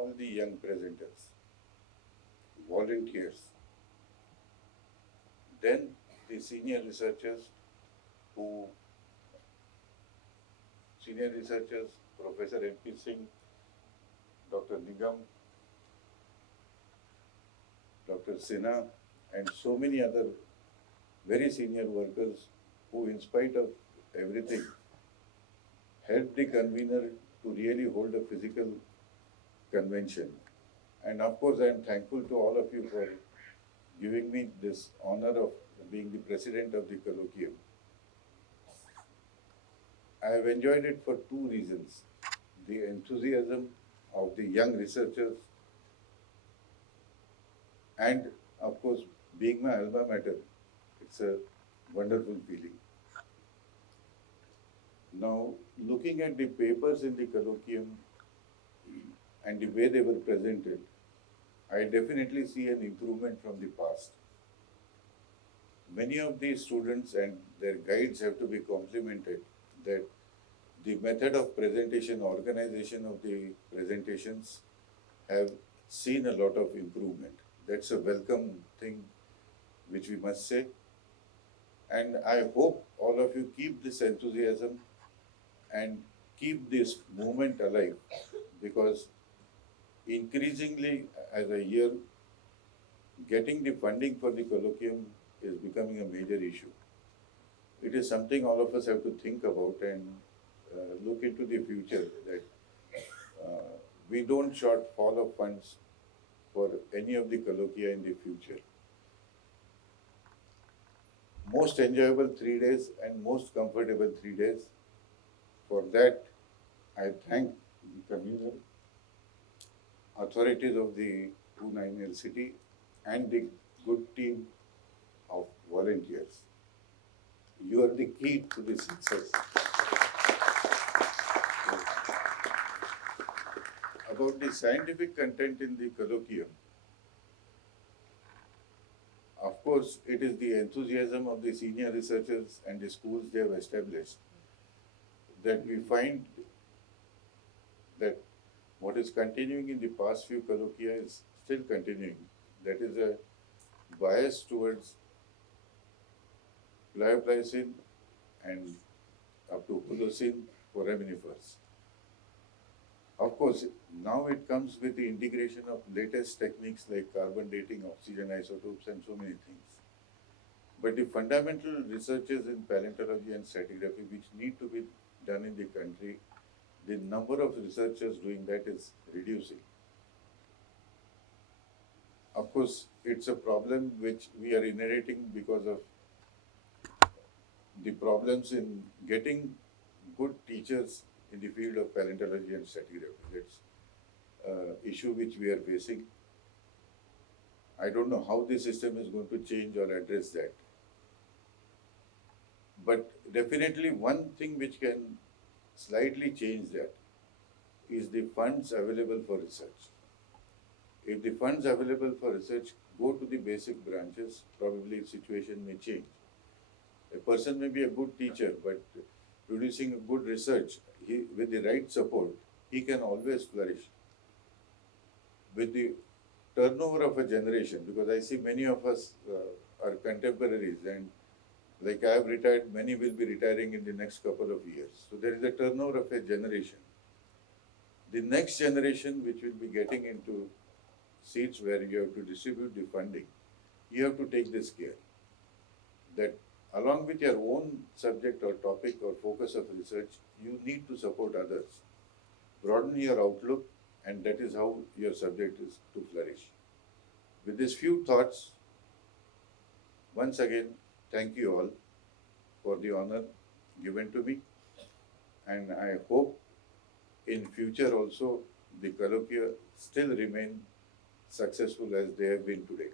all the young presenters, volunteers, then the senior researchers, Professor M.P. Singh, Dr. Nigam, Dr. Sinha, and so many other very senior workers who, in spite of everything, helped the convener to really hold a physical convention. And of course, I am thankful to all of you for giving me this honor of being the president of the colloquium. I have enjoyed it for two reasons: the enthusiasm of the young researchers, and of course, being my alma mater, it's a wonderful feeling. Now, looking at the papers in the colloquium and the way they were presented, I definitely see an improvement from the past. Many of these students and their guides have to be complimented that the method of presentation, organization of the presentations have seen a lot of improvement. That's a welcome thing which we must say. And I hope all of you keep this enthusiasm and keep this movement alive, because increasingly as a year, getting the funding for the colloquium is becoming a major issue. It is something all of us have to think about and look into the future, that we don't shortfall of funds for any of the colloquia in the future. Most enjoyable 3 days and most comfortable 3 days. For that, I thank the convener, authorities of the 29L city, and the good team of volunteers. You are the key to the success. About the scientific content in the colloquium, of course, it is the enthusiasm of the senior researchers and the schools they have established that we find that what is continuing in the past few colloquia is still continuing. That is a bias towards plioplacin and up to Holocene foraminifers. Of course, now it comes with the integration of latest techniques like carbon dating, oxygen isotopes, and so many things. But the fundamental researches in paleontology and stratigraphy which need to be done in the country, the number of researchers doing that is reducing. Of course, it's a problem which we are inheriting because of the problems in getting good teachers in the field of paleontology and stratigraphy. That's an issue which we are facing. I don't know how the system is going to change or address that. But definitely one thing which can slightly change that is the funds available for research. If the funds available for research go to the basic branches, probably the situation may change. A person may be a good teacher, but producing a good research, with the right support, he can always flourish. With the turnover of a generation, because I see many of us are contemporaries, and like I have retired, many will be retiring in the next couple of years. So there is a turnover of a generation. The next generation which will be getting into seats where you have to distribute the funding, you have to take this care that along with your own subject or topic or focus of research, you need to support others. Broaden your outlook, and that is how your subject is to flourish. With these few thoughts, once again, thank you all for the honor given to me, and I hope in future also the colloquia still remain successful as they have been today.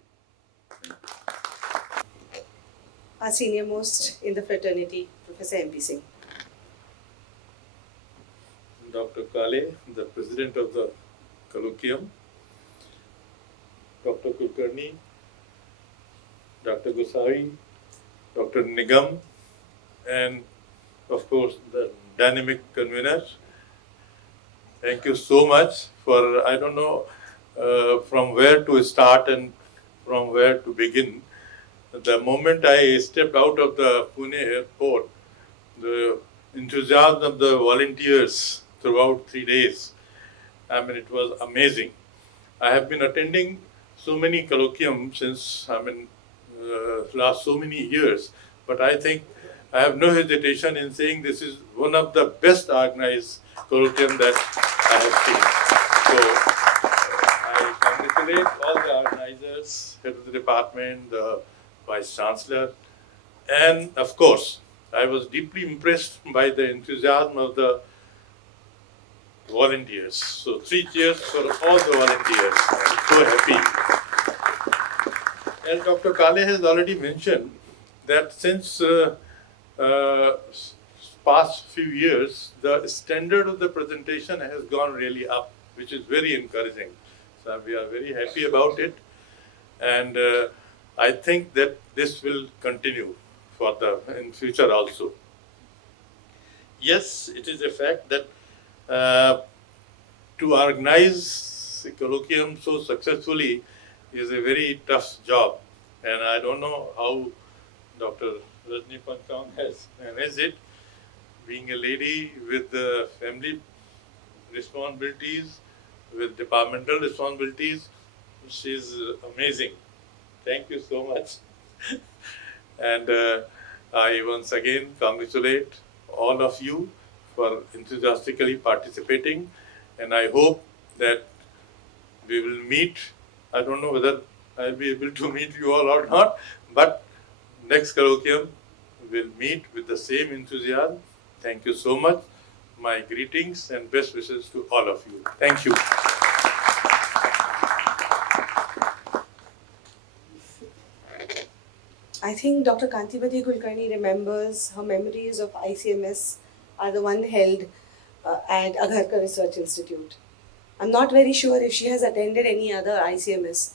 Our senior most in the fraternity, Professor M.P. Singh. Dr. Kale, the president of the colloquium, Dr. Kulkarni, Dr. Gosai, Dr. Nigam, and of course the dynamic conveners, Thank you so much for, I don't know from where to start and from where to begin. The moment I stepped out of the Pune airport, the enthusiasm of the volunteers throughout 3 days, I mean, it was amazing. I have been attending so many colloquiums since, last so many years, but I think I have no hesitation in saying this is one of the best organized colloquium that I have seen. So I congratulate all the organizers, head of the department, the vice chancellor, and of course, I was deeply impressed by the enthusiasm of the volunteers. So 3 cheers for all the volunteers. I'm so happy. And Dr. Kale has already mentioned that since past few years, the standard of the presentation has gone really up, which is very encouraging. So we are very happy about it. And I think that this will continue for in future also. Yes, it is a fact that to organize a colloquium so successfully is a very tough job. And I don't know how Dr. Rajni Pankang has managed it, being a lady with family responsibilities, with departmental responsibilities. She's amazing. Thank you so much. And I once again congratulate all of you for enthusiastically participating, and I hope that we will meet. I don't know whether I'll be able to meet you all or not, but next colloquium we'll meet with the same enthusiasm. Thank you so much. My greetings and best wishes to all of you. Thank you. I think Dr. Kantibati Kulkarni remembers her memories of ICMS are the one held at Agharkar Research Institute. I'm not very sure if she has attended any other ICMS.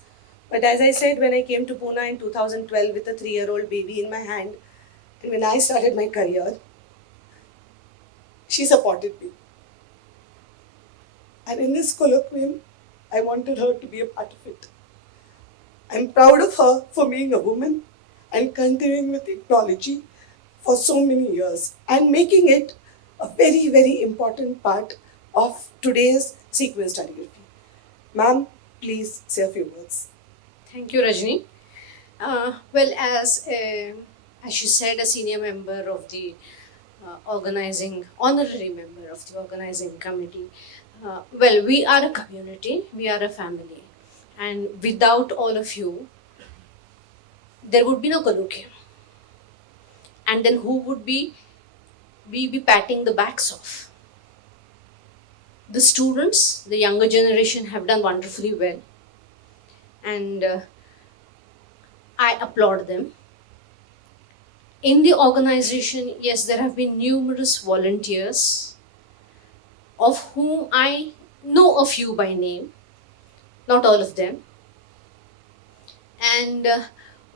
But as I said, when I came to Pune in 2012 with a 3-year-old baby in my hand, and when I started my career, she supported me. And in this colloquium, I wanted her to be a part of it. I'm proud of her for being a woman and continuing with technology for so many years and making it a very, very important part of today's sequence studyography. Ma'am, please say a few words. Thank you, Rajni. Well, as you said, a senior member of the honorary member of the organizing committee, well, we are a community, we are a family. And without all of you, there would be no colloquium. And then who would we be patting the backs of? The students, the younger generation have done wonderfully well. And I applaud them. In the organization, yes, there have been numerous volunteers of whom I know a few by name, not all of them. And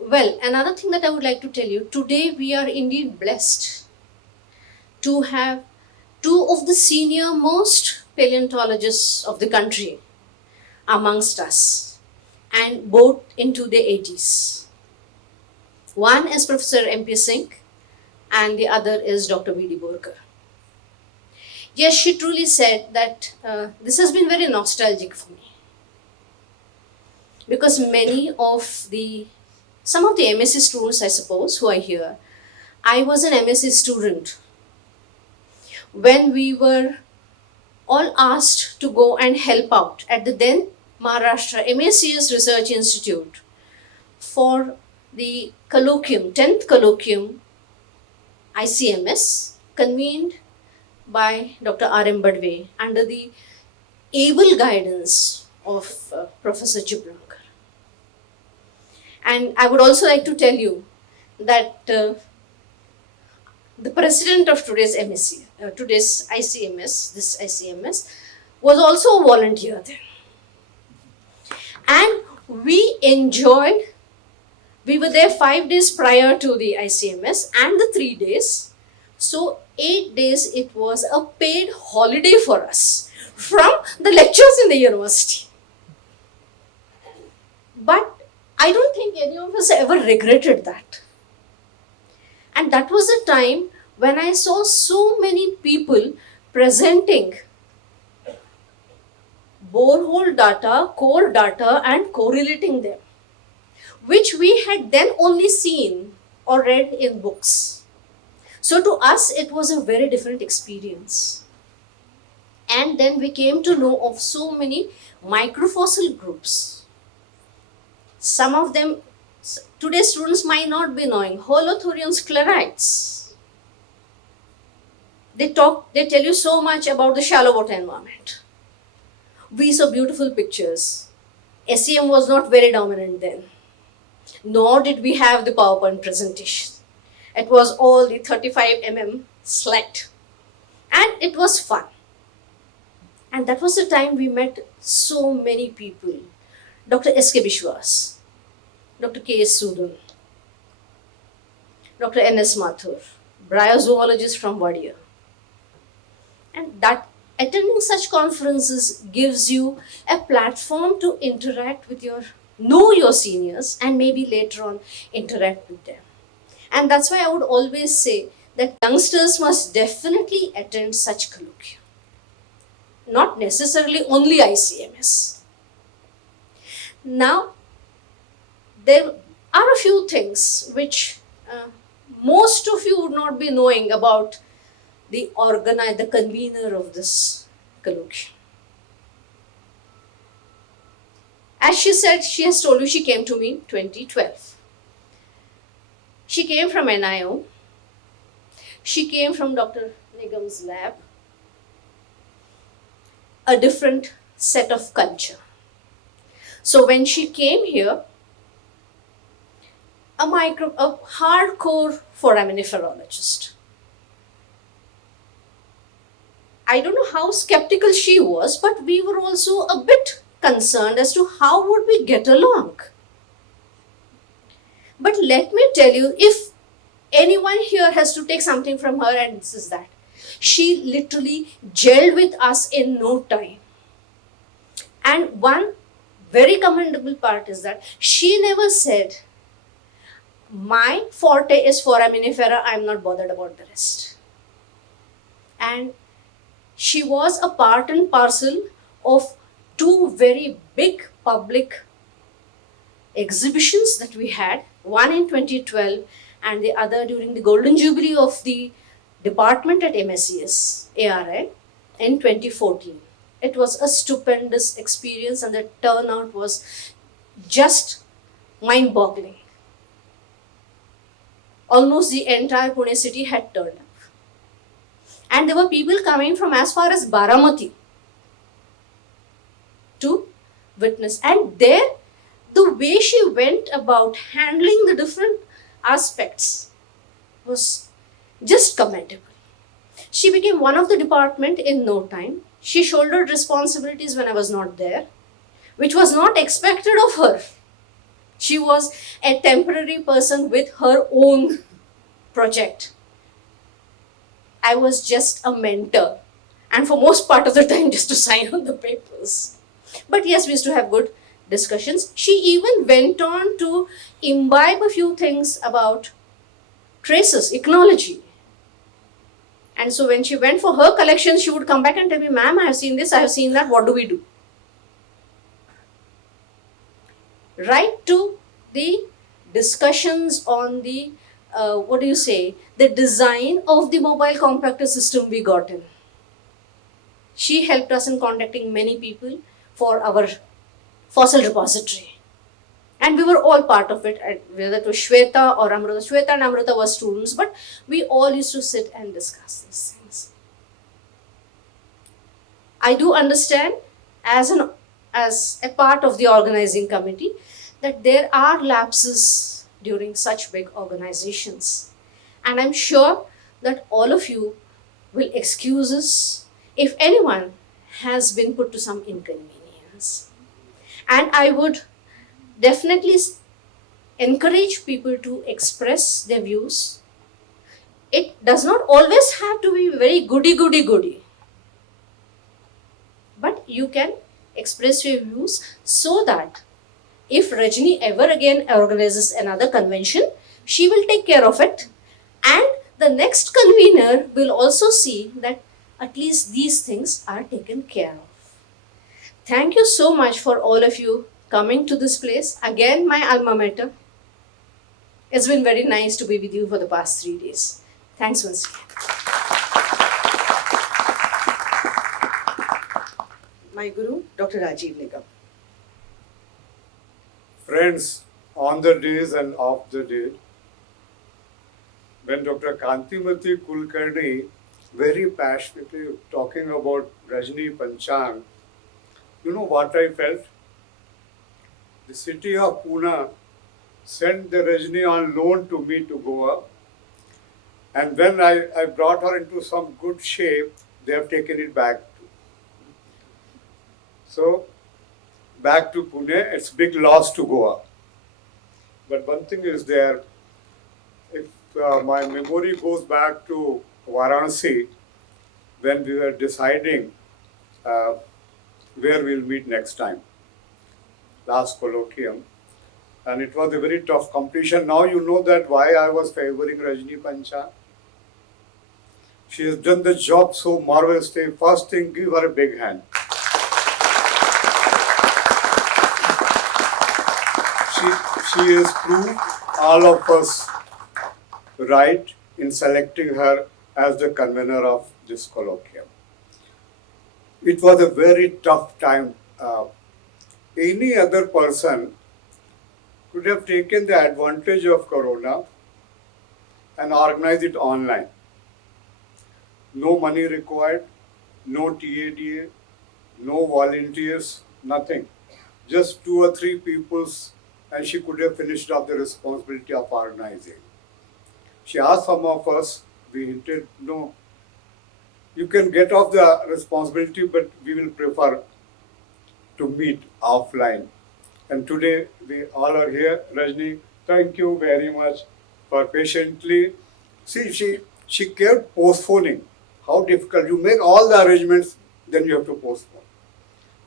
well, another thing that I would like to tell you, today we are indeed blessed to have two of the senior most paleontologists of the country amongst us, and both into their 80s. One is Professor MP Singh and the other is Dr. V.D. Borkar. Yes, she truly said that this has been very nostalgic for me, because some of the MSc students, I suppose, who are here, I was an MSc student when we were all asked to go and help out at the then Maharashtra MACS Research Institute for the colloquium, 10th colloquium ICMS, convened by Dr. R.M. Badwe under the able guidance of Professor Chibrankar. And I would also like to tell you that the president of today's today's ICMS, this ICMS, was also a volunteer there. And we were there 5 days prior to the ICMS and the 3 days. So 8 days it was a paid holiday for us from the lectures in the university. But I don't think any of us ever regretted that. And that was the time when I saw so many people presenting borehole data, core data, and correlating them, which we had then only seen or read in books. So to us, it was a very different experience. And then we came to know of so many microfossil groups. Some of them, today's students might not be knowing, holothurian sclerites. They tell you so much about the shallow water environment. We saw beautiful pictures. SEM was not very dominant then, nor did we have the PowerPoint presentation. It was all the 35 slide. And it was fun. And that was the time we met so many people. Dr. S.K. Bishwas, Dr. K.S. Sudan, Dr. N.S. Mathur, bryozoologist from Vadia. And that attending such conferences gives you a platform to interact with know your seniors and maybe later on interact with them. And that's why I would always say that youngsters must definitely attend such colloquia. Not necessarily only ICMS. Now, there are a few things which most of you would not be knowing about the convener of this colloquium. As she said, she has told you she came to me in 2012. She came from NIO. She came from Dr. Nigam's lab. A different set of culture. So when she came here, a hardcore foraminiferologist. I don't know how skeptical she was, but we were also a bit concerned as to how would we get along. But let me tell you, if anyone here has to take something from her, and this is that, she literally gelled with us in no time. And one very commendable part is that she never said, my forte is foraminifera, I'm not bothered about the rest. And she was a part and parcel of two very big public exhibitions that we had, one in 2012 and the other during the Golden Jubilee of the department at MSCS, ARI, in 2014. It was a stupendous experience and the turnout was just mind-boggling. Almost the entire Pune city had turned up. And there were people coming from as far as Baramati to witness. And there, the way she went about handling the different aspects was just commendable. She became one of the department in no time. She shouldered responsibilities when I was not there, which was not expected of her. She was a temporary person with her own project. I was just a mentor, and for most part of the time just to sign on the papers. But yes, we used to have good discussions. She even went on to imbibe a few things about traces, ichnology. And so when she went for her collection, she would come back and tell me, ma'am, I have seen this, I have seen that, what do we do? Right to the discussions on the, the design of the mobile compactor system we got in. She helped us in contacting many people for our fossil repository. And we were all part of it, whether it was Shweta or Amruta. Shweta and Amruta were students, but we all used to sit and discuss these things. I do understand as a part of the organizing committee that there are lapses during such big organizations. And I'm sure that all of you will excuse us if anyone has been put to some inconvenience. And I would definitely encourage people to express their views it does not always have to be very goody. But you can express your views so that if Rajni ever again organizes another convention, she will take care of it, and the next convener will also see that at least these things are taken care of. Thank you so much for all of you coming to this place. Again, my alma mater. It's been very nice to be with you for the past 3 days. Thanks once again. My guru, Dr. Rajiv Nigam. Friends, on the days and off the day, when Dr. Kantimati Kulkarni very passionately talking about Rajni Panchang, you know what I felt? The city of Pune sent the Rajni on loan to me to Goa, and when I brought her into some good shape, they have taken it back. So, back to Pune, it's big loss to Goa. But one thing is there, if my memory goes back to Varanasi, when we were deciding where we'll meet next time, last colloquium, and it was a very tough competition. Now you know that why I was favoring Rajni Pancha. She has done the job so marvelously. First thing, give her a big hand. She has proved all of us right in selecting her as the convener of this colloquium. It was a very tough time. Any other person could have taken the advantage of Corona and organized it online. No money required, no TADA, no volunteers, nothing. Just 2 or 3 people's, and she could have finished off the responsibility of organizing. She asked some of us, we hinted, no, you can get off the responsibility, but we will prefer to meet offline. And today we all are here. Rajni, thank you very much for patiently. See, she kept postponing. How difficult. You make all the arrangements, then you have to postpone.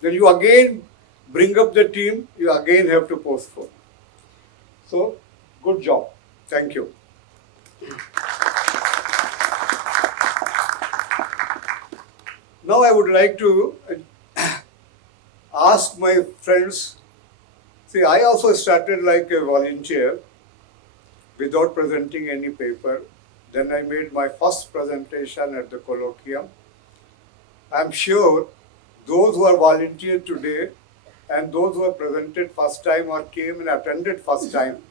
Then you again bring up the team, you again have to postpone. So, good job. Thank you. Now I would like to ask my friends. See, I also started like a volunteer without presenting any paper. Then I made my first presentation at the colloquium. I'm sure those who are volunteered today and those who have presented first time or came and attended first time,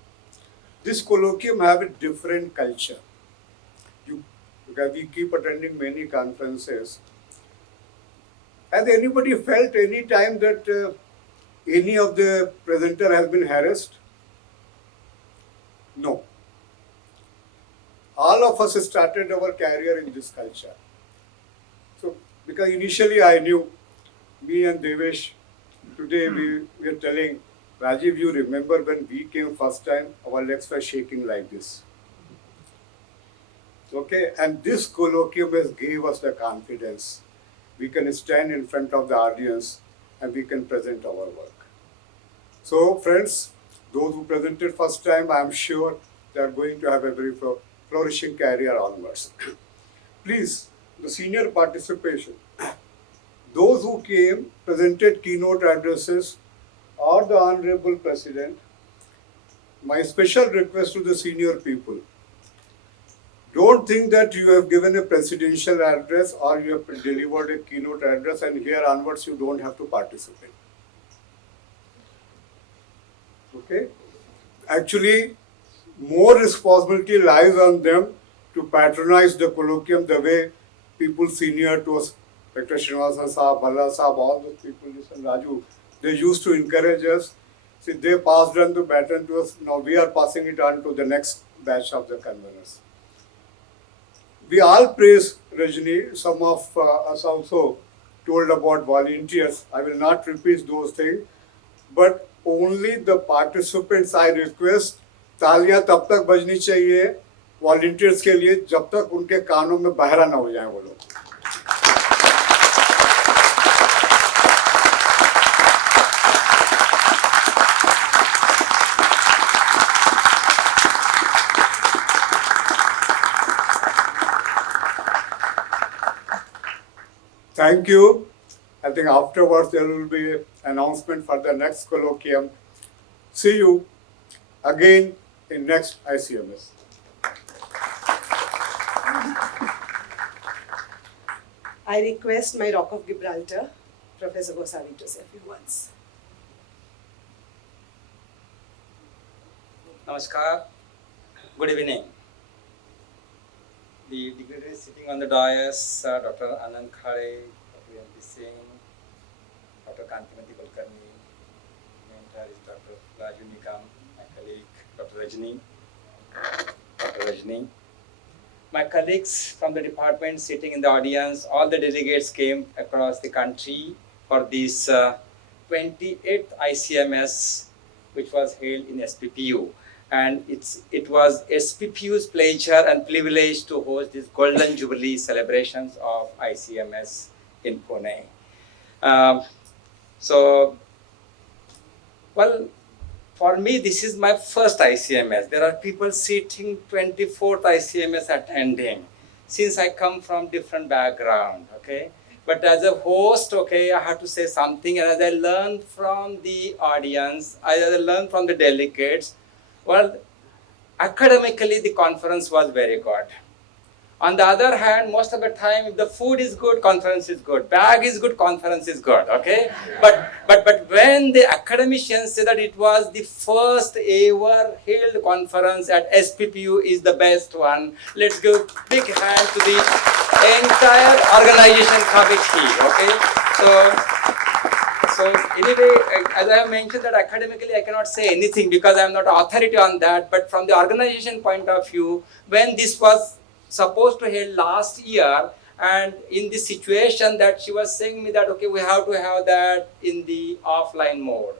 this colloquium have a different culture. Because we keep attending many conferences. Has anybody felt any time that any of the presenter has been harassed? No. All of us started our career in this culture. So, because initially I knew, me and Devesh, today we are telling, Rajiv, you remember when we came first time, our legs were shaking like this. Okay, and this colloquium has gave us the confidence. We can stand in front of the audience and we can present our work. So friends, those who presented first time, I am sure they are going to have a very flourishing career onwards. Please, the senior participation. Those who came, presented keynote addresses, or the Honorable President, my special request to the senior people, don't think that you have given a presidential address or you have delivered a keynote address and here onwards you don't have to participate. Okay? Actually, more responsibility lies on them to patronize the colloquium the way people senior to us, Dr. Srinivasan Saab, Balla Saab, all those people, and Raju, they used to encourage us. See, they passed on the baton to us. Now we are passing it on to the next batch of the conveners. We all praise Rajni. Some of us also told about volunteers. I will not repeat those things, but only the participants I request, तालियां तब तक बजनी चाहिए volunteers के लिए, जब तक उनके कानों में बहरा ना हो जाए वो लोग। Thank you. I think afterwards there will be announcement for the next colloquium. See you again in next ICMS. I request my Rock of Gibraltar, Professor Gosari, to say a few words. Namaskar. Good evening. The dignitaries sitting on the dais, Dr. Anand Khare, Dr. M.P. Singh, Dr. Kantimati Kulkarni, mentor is Dr. Raju Nikam, my colleague Dr. Rajni. My colleagues from the department sitting in the audience, all the delegates came across the country for this 28th ICMS, which was held in SPPU. And it was SPPU's pleasure and privilege to host this Golden Jubilee celebrations of ICMS in Pune. Well, for me, this is my first ICMS. There are people sitting 24th ICMS attending. Since I come from different background, okay? But as a host, okay, I have to say something. And as I learned from the audience, as I learned from the delegates, well, academically, the conference was very good. On the other hand, most of the time, if the food is good, conference is good. Bag is good, conference is good, okay? But when the academicians say that it was the first ever held conference at SPPU is the best one, let's give big hand to the entire organization committee, okay? So anyway, as I have mentioned that academically I cannot say anything because I am not authority on that, but from the organization point of view, when this was supposed to held last year, and in the situation that she was saying me that, okay, we have to have that in the offline mode.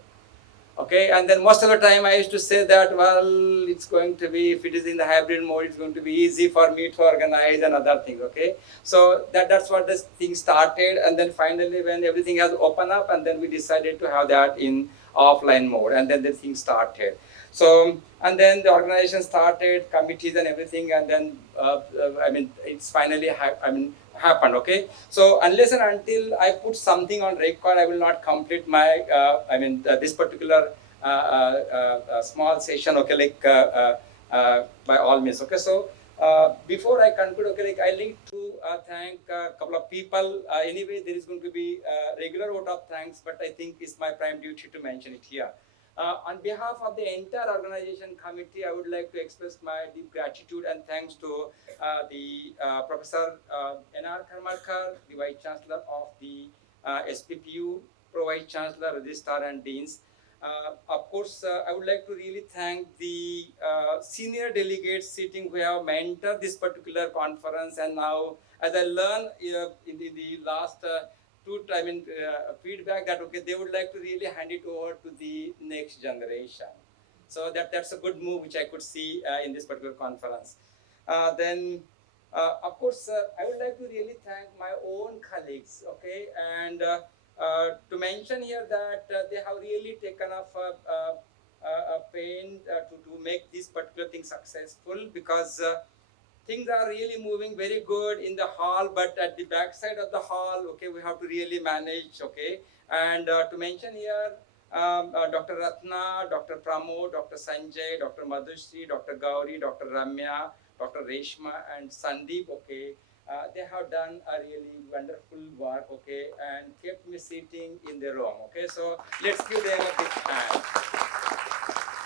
Okay, and then most of the time I used to say that, well, it's going to be, if it is in the hybrid mode, it's going to be easy for me to organize and other things, okay. So that's what this thing started, and then finally when everything has opened up, and then we decided to have that in offline mode, and then the thing started. So, and then the organization started, committees and everything, and then, it's finally happened, okay? So, unless and until I put something on record, I will not complete my, this particular small session, okay, by all means, okay? So, before I conclude, okay, I need to thank a couple of people. Anyway, there is going to be a regular vote of thanks, but I think it's my prime duty to mention it here. On behalf of the entire organization committee, I would like to express my deep gratitude and thanks to the Professor N.R. Karmarkar, the Vice Chancellor of the SPPU, Pro-Vice Chancellor, Registrar and Deans. Of course, I would like to really thank the senior delegates sitting who have mentored this particular conference, and now, as I learned in the last feedback that, okay, they would like to really hand it over to the next generation. So that's a good move which I could see in this particular conference. Of course, I would like to really thank my own colleagues, okay, and to mention here that they have really taken up a pain to make this particular thing successful, because things are really moving very good in the hall, but at the back side of the hall, okay, we have to really manage, okay. And to mention here, Dr. Ratna, Dr. Pramod, Dr. Sanjay, Dr. Madhushri, Dr. Gauri, Dr. Ramya, Dr. Reshma and Sandeep, okay, they have done a really wonderful work, okay, and kept me sitting in the room, okay. So let's give them a big hand.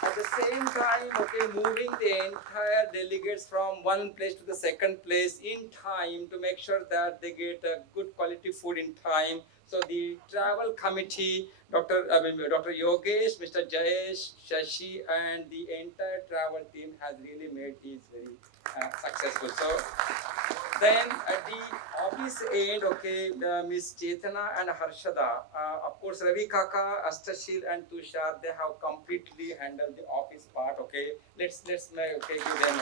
At the same time, okay, moving the entire delegates from one place to the second place in time to make sure that they get a good quality food in time. So the travel committee, Dr. Yogesh, Mr. Jayesh, Shashi, and the entire travel team has really made this very successful. So then at the office end, okay, Miss Chetana and Harshada, of course, Ravi Kaka, Astashil and Tushar, they have completely handled the office part, okay. Let's give them a big hand.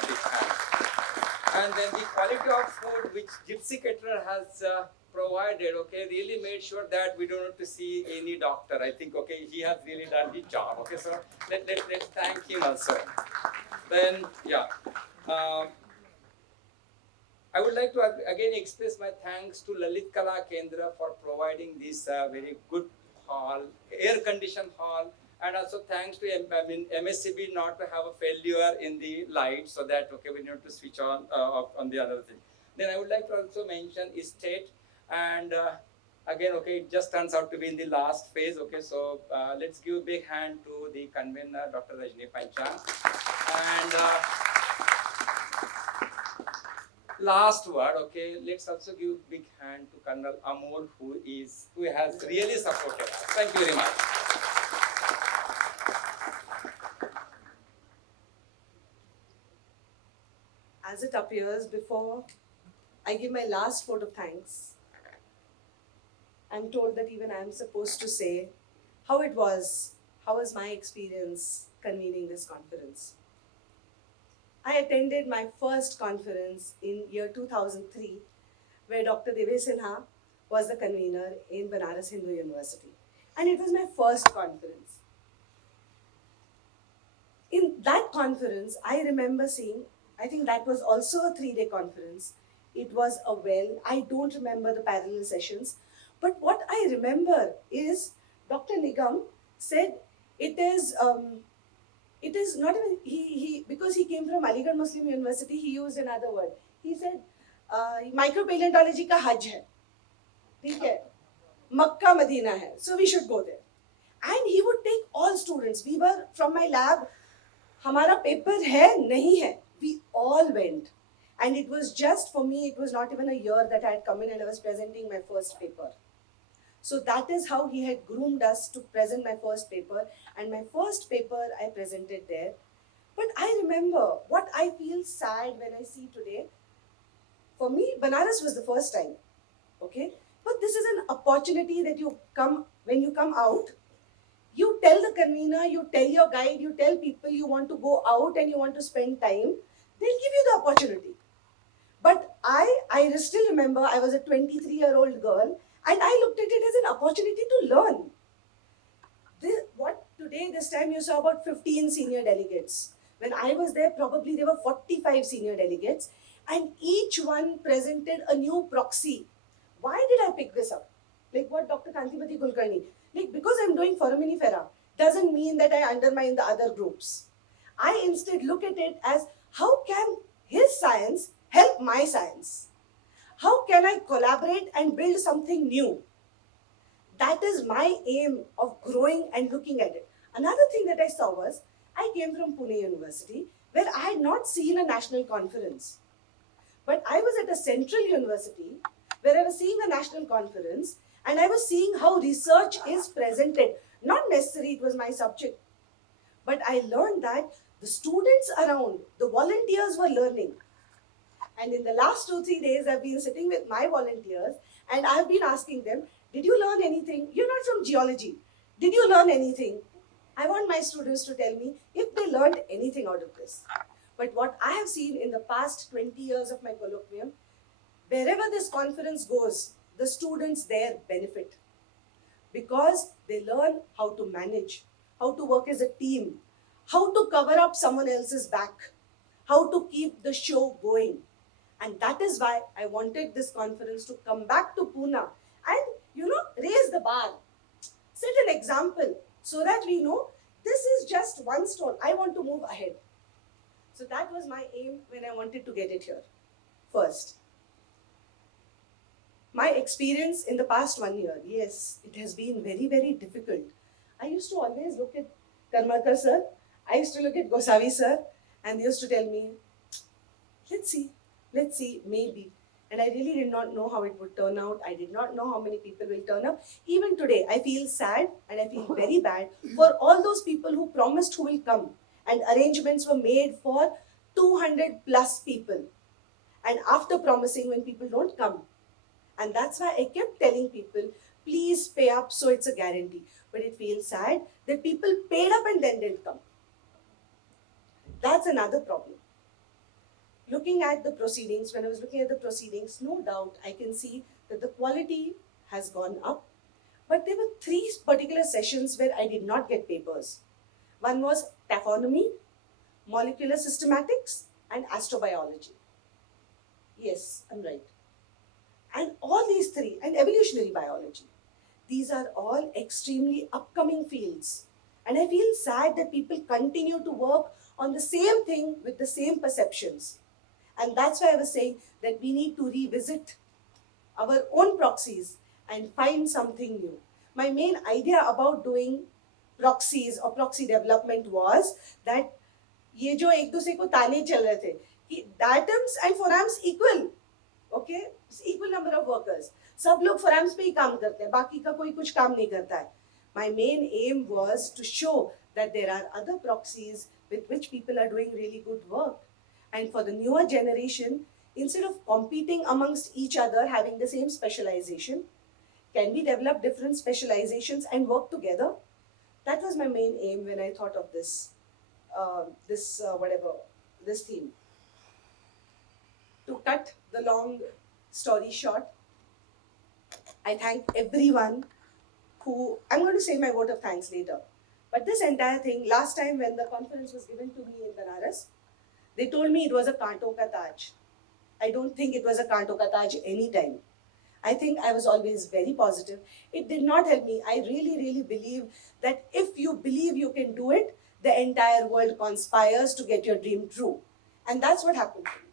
And then the quality of food which Gypsy Caterer has provided, okay, really made sure that we don't have to see any doctor. I think, okay, he has really done his job. Okay, so let's thank him also. Then, yeah. I would like to again express my thanks to Lalit Kala Kendra for providing this very good hall, air-conditioned hall, and also thanks to MSCB not to have a failure in the light, so that okay we need to switch on off on the other thing. Then I would like to also mention estate, and again okay it just turns out to be in the last phase. Okay, so let's give a big hand to the convener Dr. Rajni Panchang, and last word, okay, let's also give a big hand to Colonel Amol who has really supported us. Thank you very much. As it appears, before I give my last vote of thanks, I'm told that even I'm supposed to say how was my experience convening this conference. I attended my first conference in year 2003, where Dr. Devesh Sinha was the convener in Banaras Hindu University. And it was my first conference. In that conference, I remember seeing, I think that was also a 3-day conference. It was I don't remember the parallel sessions, but what I remember is Dr. Nigam said it is not even, he because he came from Aligarh Muslim University, he used another word. He said, micropaleontology ka hajj hai. ठीक है, Makkah Medina hai, so we should go there. And he would take all students. We were from my lab, हमारा paper है, नहीं है. We all went. And it was just, for me, it was not even a year that I had come in and I was presenting my first paper. So that is how he had groomed us to present my first paper. And my first paper I presented there. But I remember what I feel sad when I see today. For me, Banaras was the first time. Okay? But this is an opportunity that when you come out, you tell the convener, you tell your guide, you tell people you want to go out and you want to spend time, they'll give you the opportunity. But I still remember I was a 23-year-old girl and I looked at it as an opportunity to learn. This time you saw about 15 senior delegates. When I was there, probably there were 45 senior delegates and each one presented a new proxy. Why did I pick this up? Like what Dr. Kantipati Kulkarni. Like because I'm doing Foraminifera doesn't mean that I undermine the other groups. I instead look at it as how can his science help my science? How can I collaborate and build something new? That is my aim of growing and looking at it. Another thing that I saw was, I came from Pune University where I had not seen a national conference. But I was at a central university where I was seeing a national conference and I was seeing how research is presented. Not necessarily it was my subject, but I learned that the students around, the volunteers were learning. And in the last 2-3 days, I've been sitting with my volunteers and I've been asking them, did you learn anything? You're not from geology. Did you learn anything? I want my students to tell me if they learned anything out of this. But what I have seen in the past 20 years of my colloquium, wherever this conference goes, the students there benefit. Because they learn how to manage, how to work as a team, how to cover up someone else's back, how to keep the show going. And that is why I wanted this conference to come back to Pune and, raise the bar. Set an example so that we know this is just one stone. I want to move ahead. So that was my aim when I wanted to get it here. First, my experience in the past 1 year, yes, it has been very, very difficult. I used to always look at Karmakar sir, I used to look at Gosavi sir, and they used to tell me, let's see, maybe. And I really did not know how it would turn out. I did not know how many people will turn up. Even today, I feel sad and I feel very bad for all those people who promised who will come. And arrangements were made for 200 plus people. And after promising, when people don't come. And that's why I kept telling people, please pay up so it's a guarantee. But it feels sad that people paid up and then didn't come. That's another problem. looking at the proceedings, when I was looking at the proceedings, no doubt I can see that the quality has gone up. But there were three particular sessions where I did not get papers. One was taxonomy, molecular systematics, and astrobiology. Yes, I'm right. And all these three, and evolutionary biology, these are all extremely upcoming fields. And I feel sad that people continue to work on the same thing with the same perceptions. And that's why I was saying that we need to revisit our own proxies and find something new. My main idea about doing proxies or proxy development was that ये जो एक दूसरे को ताने चल रहे थे कि datums and forams equal, okay, equal number of workers. सब लोग forams पे ही काम करते हैं, बाकी का कोई कुछ काम नहीं करता है. My main aim was to show that there are other proxies with which people are doing really good work. And for the newer generation, instead of competing amongst each other, having the same specialization, can we develop different specializations and work together? That was my main aim when I thought of this theme. To cut the long story short, I thank everyone who, I'm going to say my vote of thanks later. But this entire thing, last time when the conference was given to me in Banaras, they told me it was a Kanto ka Taj. I don't think it was a Kanto ka Taj any time. I think I was always very positive. It did not help me. I really, really believe that if you believe you can do it, the entire world conspires to get your dream true. And that's what happened to me.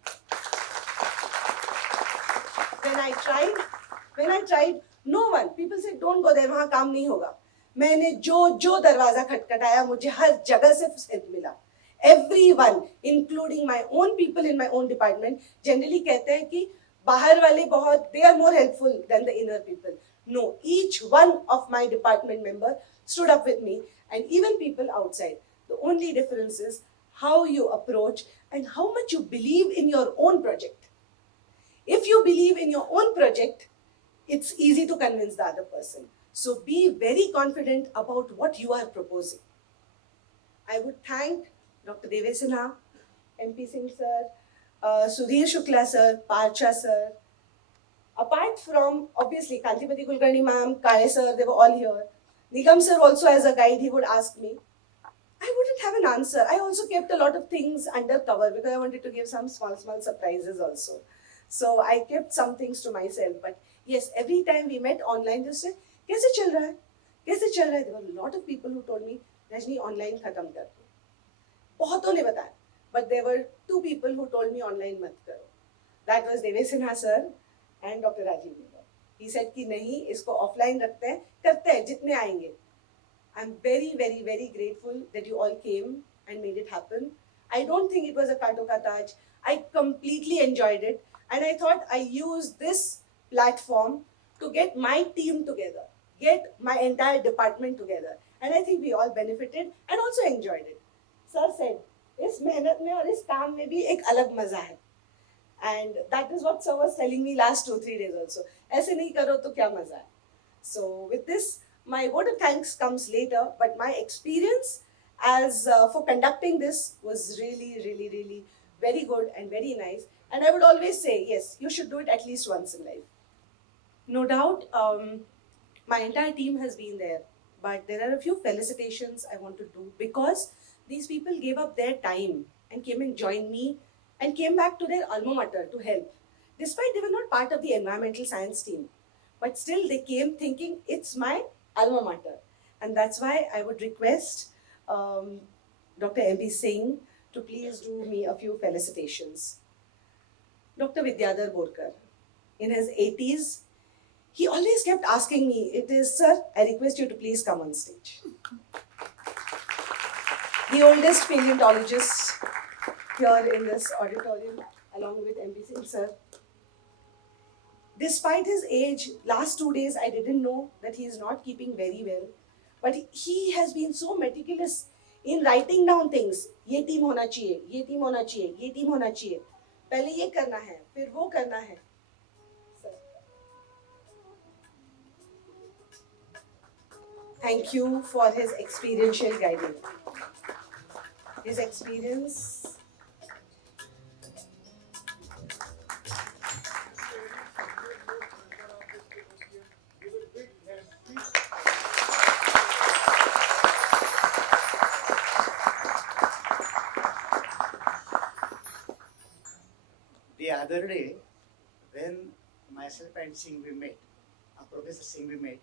When I tried, no one, people said, don't go there, वहाँ काम नहीं होगा. मैंने जो दरवाजा खटखटाया, मुझे हर जगह से help मिला. Everyone, including my own people in my own department, generally कहते हैं कि बाहर वाले बहुत, they are more helpful than the inner people. No, each one of my department members stood up with me, and even people outside. The only difference is how you approach and how much you believe in your own project. If you believe in your own project, it's easy to convince the other person. So be very confident about what you are proposing. I would thank Dr. Devesana, MP Singh sir, Sudhir Shukla sir, Parcha sir. Apart from, obviously, Kantipati Kulkarni ma'am, Kale sir, they were all here. Nigam sir also as a guide, he would ask me. I wouldn't have an answer. I also kept a lot of things under cover because I wanted to give some small surprises also. So I kept some things to myself. But yes, every time we met online, they said, "Kaise chal raha hai? Kaise chal raha hai?" There were a lot of people who told me, "Rajni, online khatam kar do." बहुतों ने बताया. But there were two people who told me online mat karo. That was Devesana sir and Dr. Rajiv Mehta. He said कि नहीं, इसको offline रखते हैं, करते हैं, जितने आएंगे. I'm very, very, very grateful that you all came and made it happen. I don't think it was a Kanto ka Taj. I completely enjoyed it. And I thought I used this platform to get my team together, get my entire department together. And I think we all benefited and also enjoyed it. Sir said, इस मेहनत में और इस काम में भी एक अलग मजा है. And that is what sir was telling me last 2-3 days also. ऐसे नहीं करो तो क्या मजा है. So with this, my vote of thanks comes later, but my experience as for conducting this was really, really, really very good and very nice. And I would always say, yes, you should do it at least once in life. No doubt, my entire team has been there, but there are a few felicitations I want to do because these people gave up their time and came and joined me and came back to their alma mater to help. Despite they were not part of the environmental science team, but still they came thinking it's my alma mater. And that's why I would request Dr. MP Singh to please do me a few felicitations. Dr. Vidyadhar Borkar, in his 80s, he always kept asking me, it is, sir, I request you to please come on stage. The oldest paleontologist here in this auditorium, along with MP Singh, sir. Despite his age, last 2 days I didn't know that he is not keeping very well. But he has been so meticulous in writing down things. ये team होना चाहिए, ये team होना चाहिए, ये team होना चाहिए. पहले ये करना है, फिर वो करना है. Thank you for his experiential guidance. His experience other day, when myself and Singh we met, Professor Singh we met,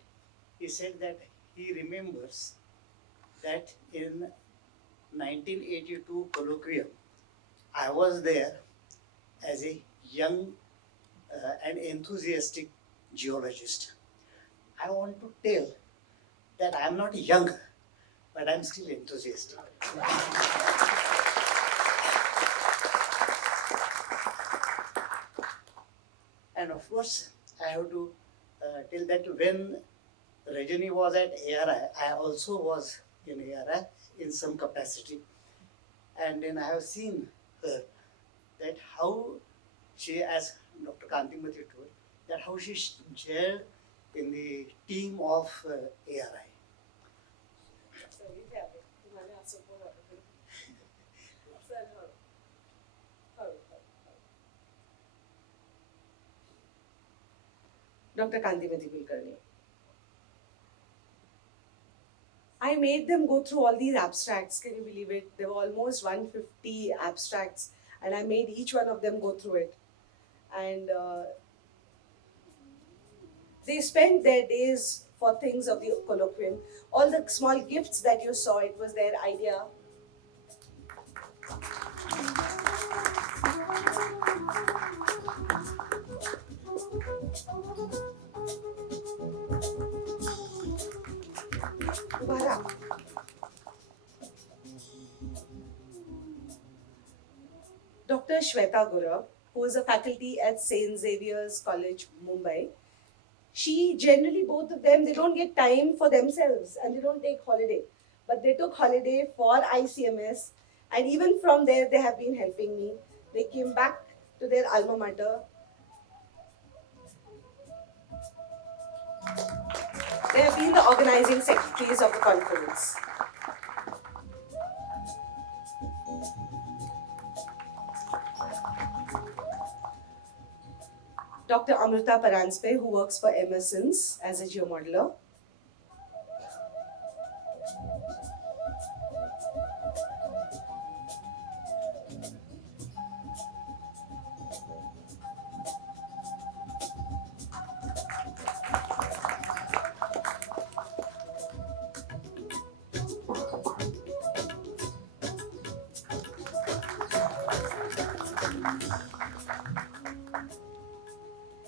he said that he remembers that in 1982 colloquium, I was there as a young and enthusiastic geologist. I want to tell that I am not young, but I am still enthusiastic. And of course, I have to tell that when Rajani was at ARI, I also was in ARI in some capacity. And then I have seen her, that how she, as Dr. Kantimati told, that how she gelled in the team of ARI. Dr. Kantimati Kulkarni. I made them go through all these abstracts. Can you believe it? There were almost 150 abstracts, and I made each one of them go through it. And they spent their days for things of the colloquium. All the small gifts that you saw, it was their idea. Dr. Shweta Gura, who is a faculty at St. Xavier's College, Mumbai, she generally, both of them, they don't get time for themselves and they don't take holiday. But they took holiday for ICMS, and even from there they have been helping me. They came back to their alma mater. They have been the organizing secretaries of the conference. Dr. Amrita Paranspe, who works for Emerson's as a geomodeler.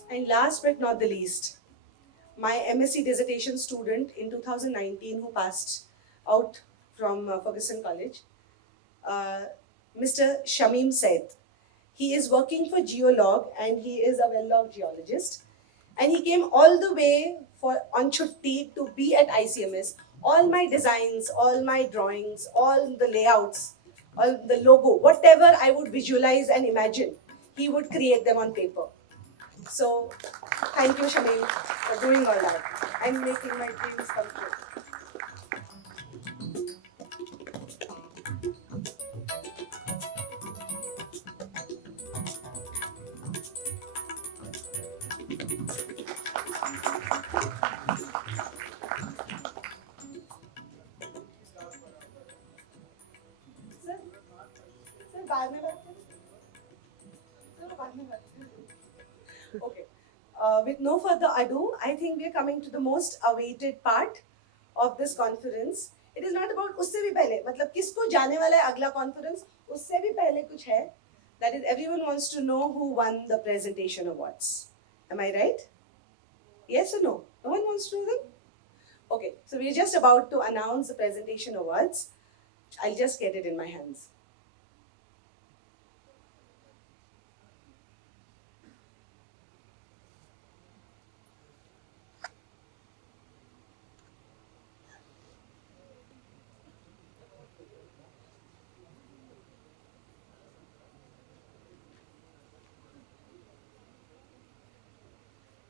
And last but not the least, my MSc dissertation student in 2019 who passed out from Ferguson College, Mr. Shamim Said. He is working for Geolog and he is a well-logged geologist. And he came all the way on Chutti to be at ICMS. All my designs, all my drawings, all the layouts, all the logo, whatever I would visualize and imagine, he would create them on paper. So, thank you, Shamim, for doing all that and making my dreams come true. Sir, बाद में बात करें? Sir, बाद में बात करें? Okay. With no further ado, I think we are coming to the most awaited part of this conference. It is not about उससे भी पहले, मतलब किसको जाने वाला है अगला conference, उससे भी पहले कुछ है. That is, everyone wants to know who won the presentation awards. Am I right? Yes or no? No one wants to know them? Okay, so we are just about to announce the presentation awards. I'll just get it in my hands.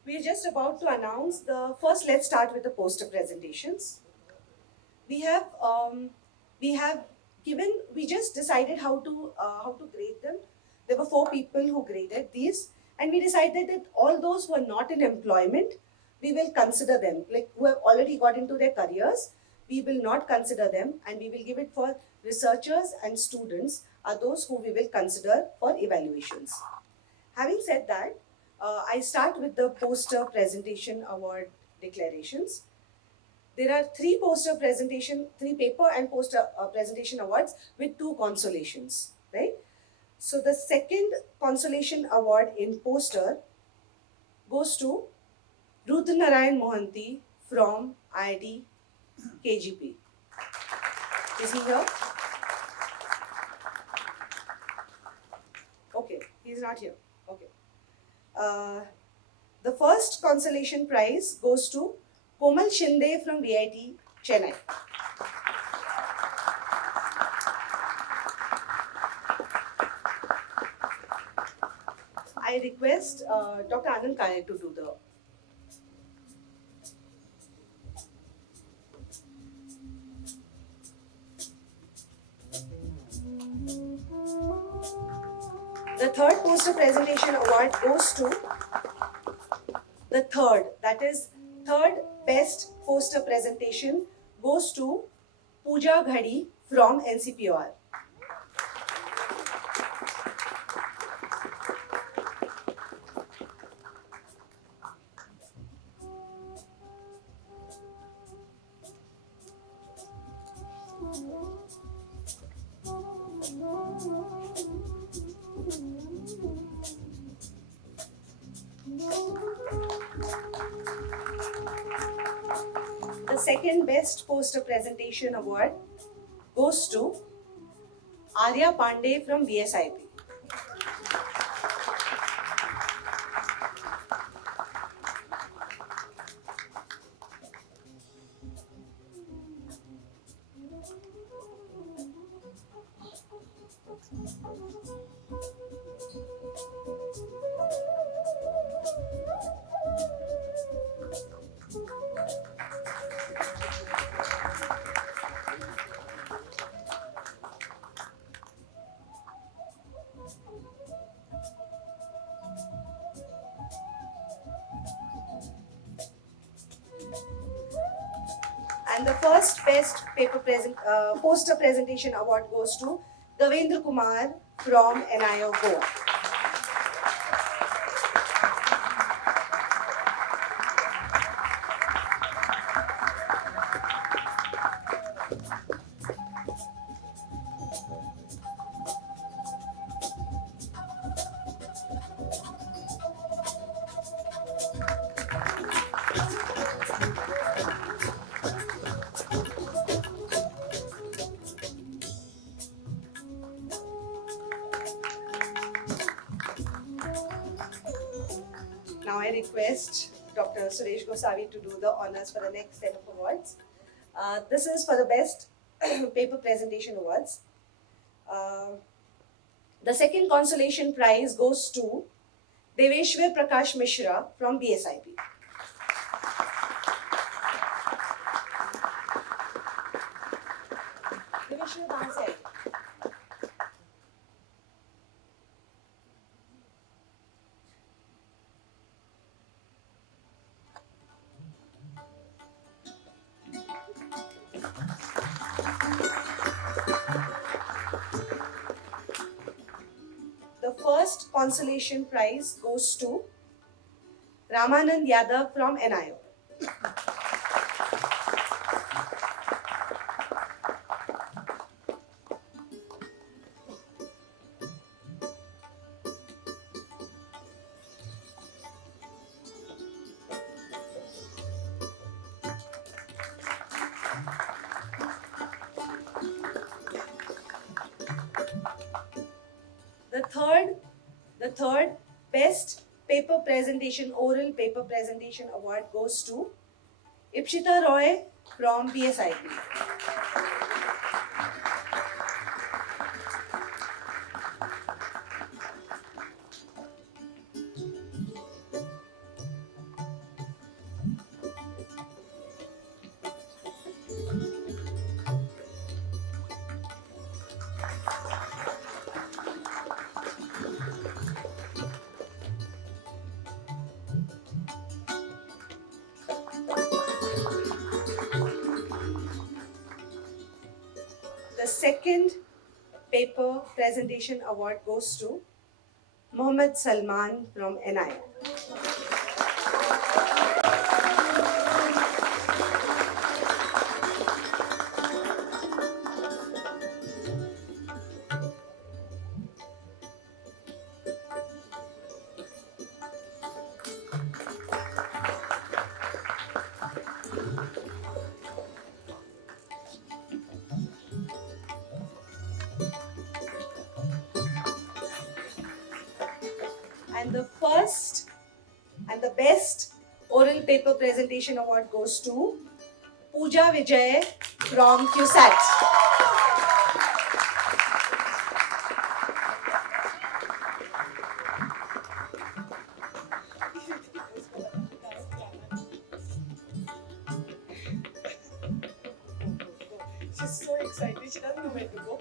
We are just about to announce the first. Let's start with the poster presentations. We just decided how to grade them. There were 4 people who graded these, and we decided that all those who are not in employment, we will consider them, like who have already got into their careers, we will not consider them, and we will give it for researchers and students are those who we will consider for evaluations. Having said that, I start with the poster presentation award declarations. There are three paper and poster presentation awards with two consolations, right? So the second consolation award in poster goes to Ruth Narayan Mohanty from IIT KGP. Is he here? Okay, he's not here. Okay. The first consolation prize goes to Komal Shinde from VIT Chennai. I request Dr. Anand Kare to do the. The third poster presentation award goes to third best poster presentation goes to Pooja Ghadi from NCPR. The second best poster presentation award goes to Arya Pandey from BSIP. And the first best poster presentation award goes to Davendra Kumar from NIO Goa. Now I request Dr. Suresh Gosavi to do the honors for the next set of awards. This is for the best paper presentation awards. The second consolation prize goes to Deveshwar Prakash Mishra from BSIP. Deveshwar, कहाँ से आए? The first consolation prize goes to Ramanand Yadav from NIO. The third best oral paper presentation award goes to Ipshita Roy from BSIP. The second paper presentation award goes to Mohammed Salman from NI. And the first and the best oral paper presentation award goes to Pooja Vijay from CUSAT. She's so excited, she doesn't know where to go.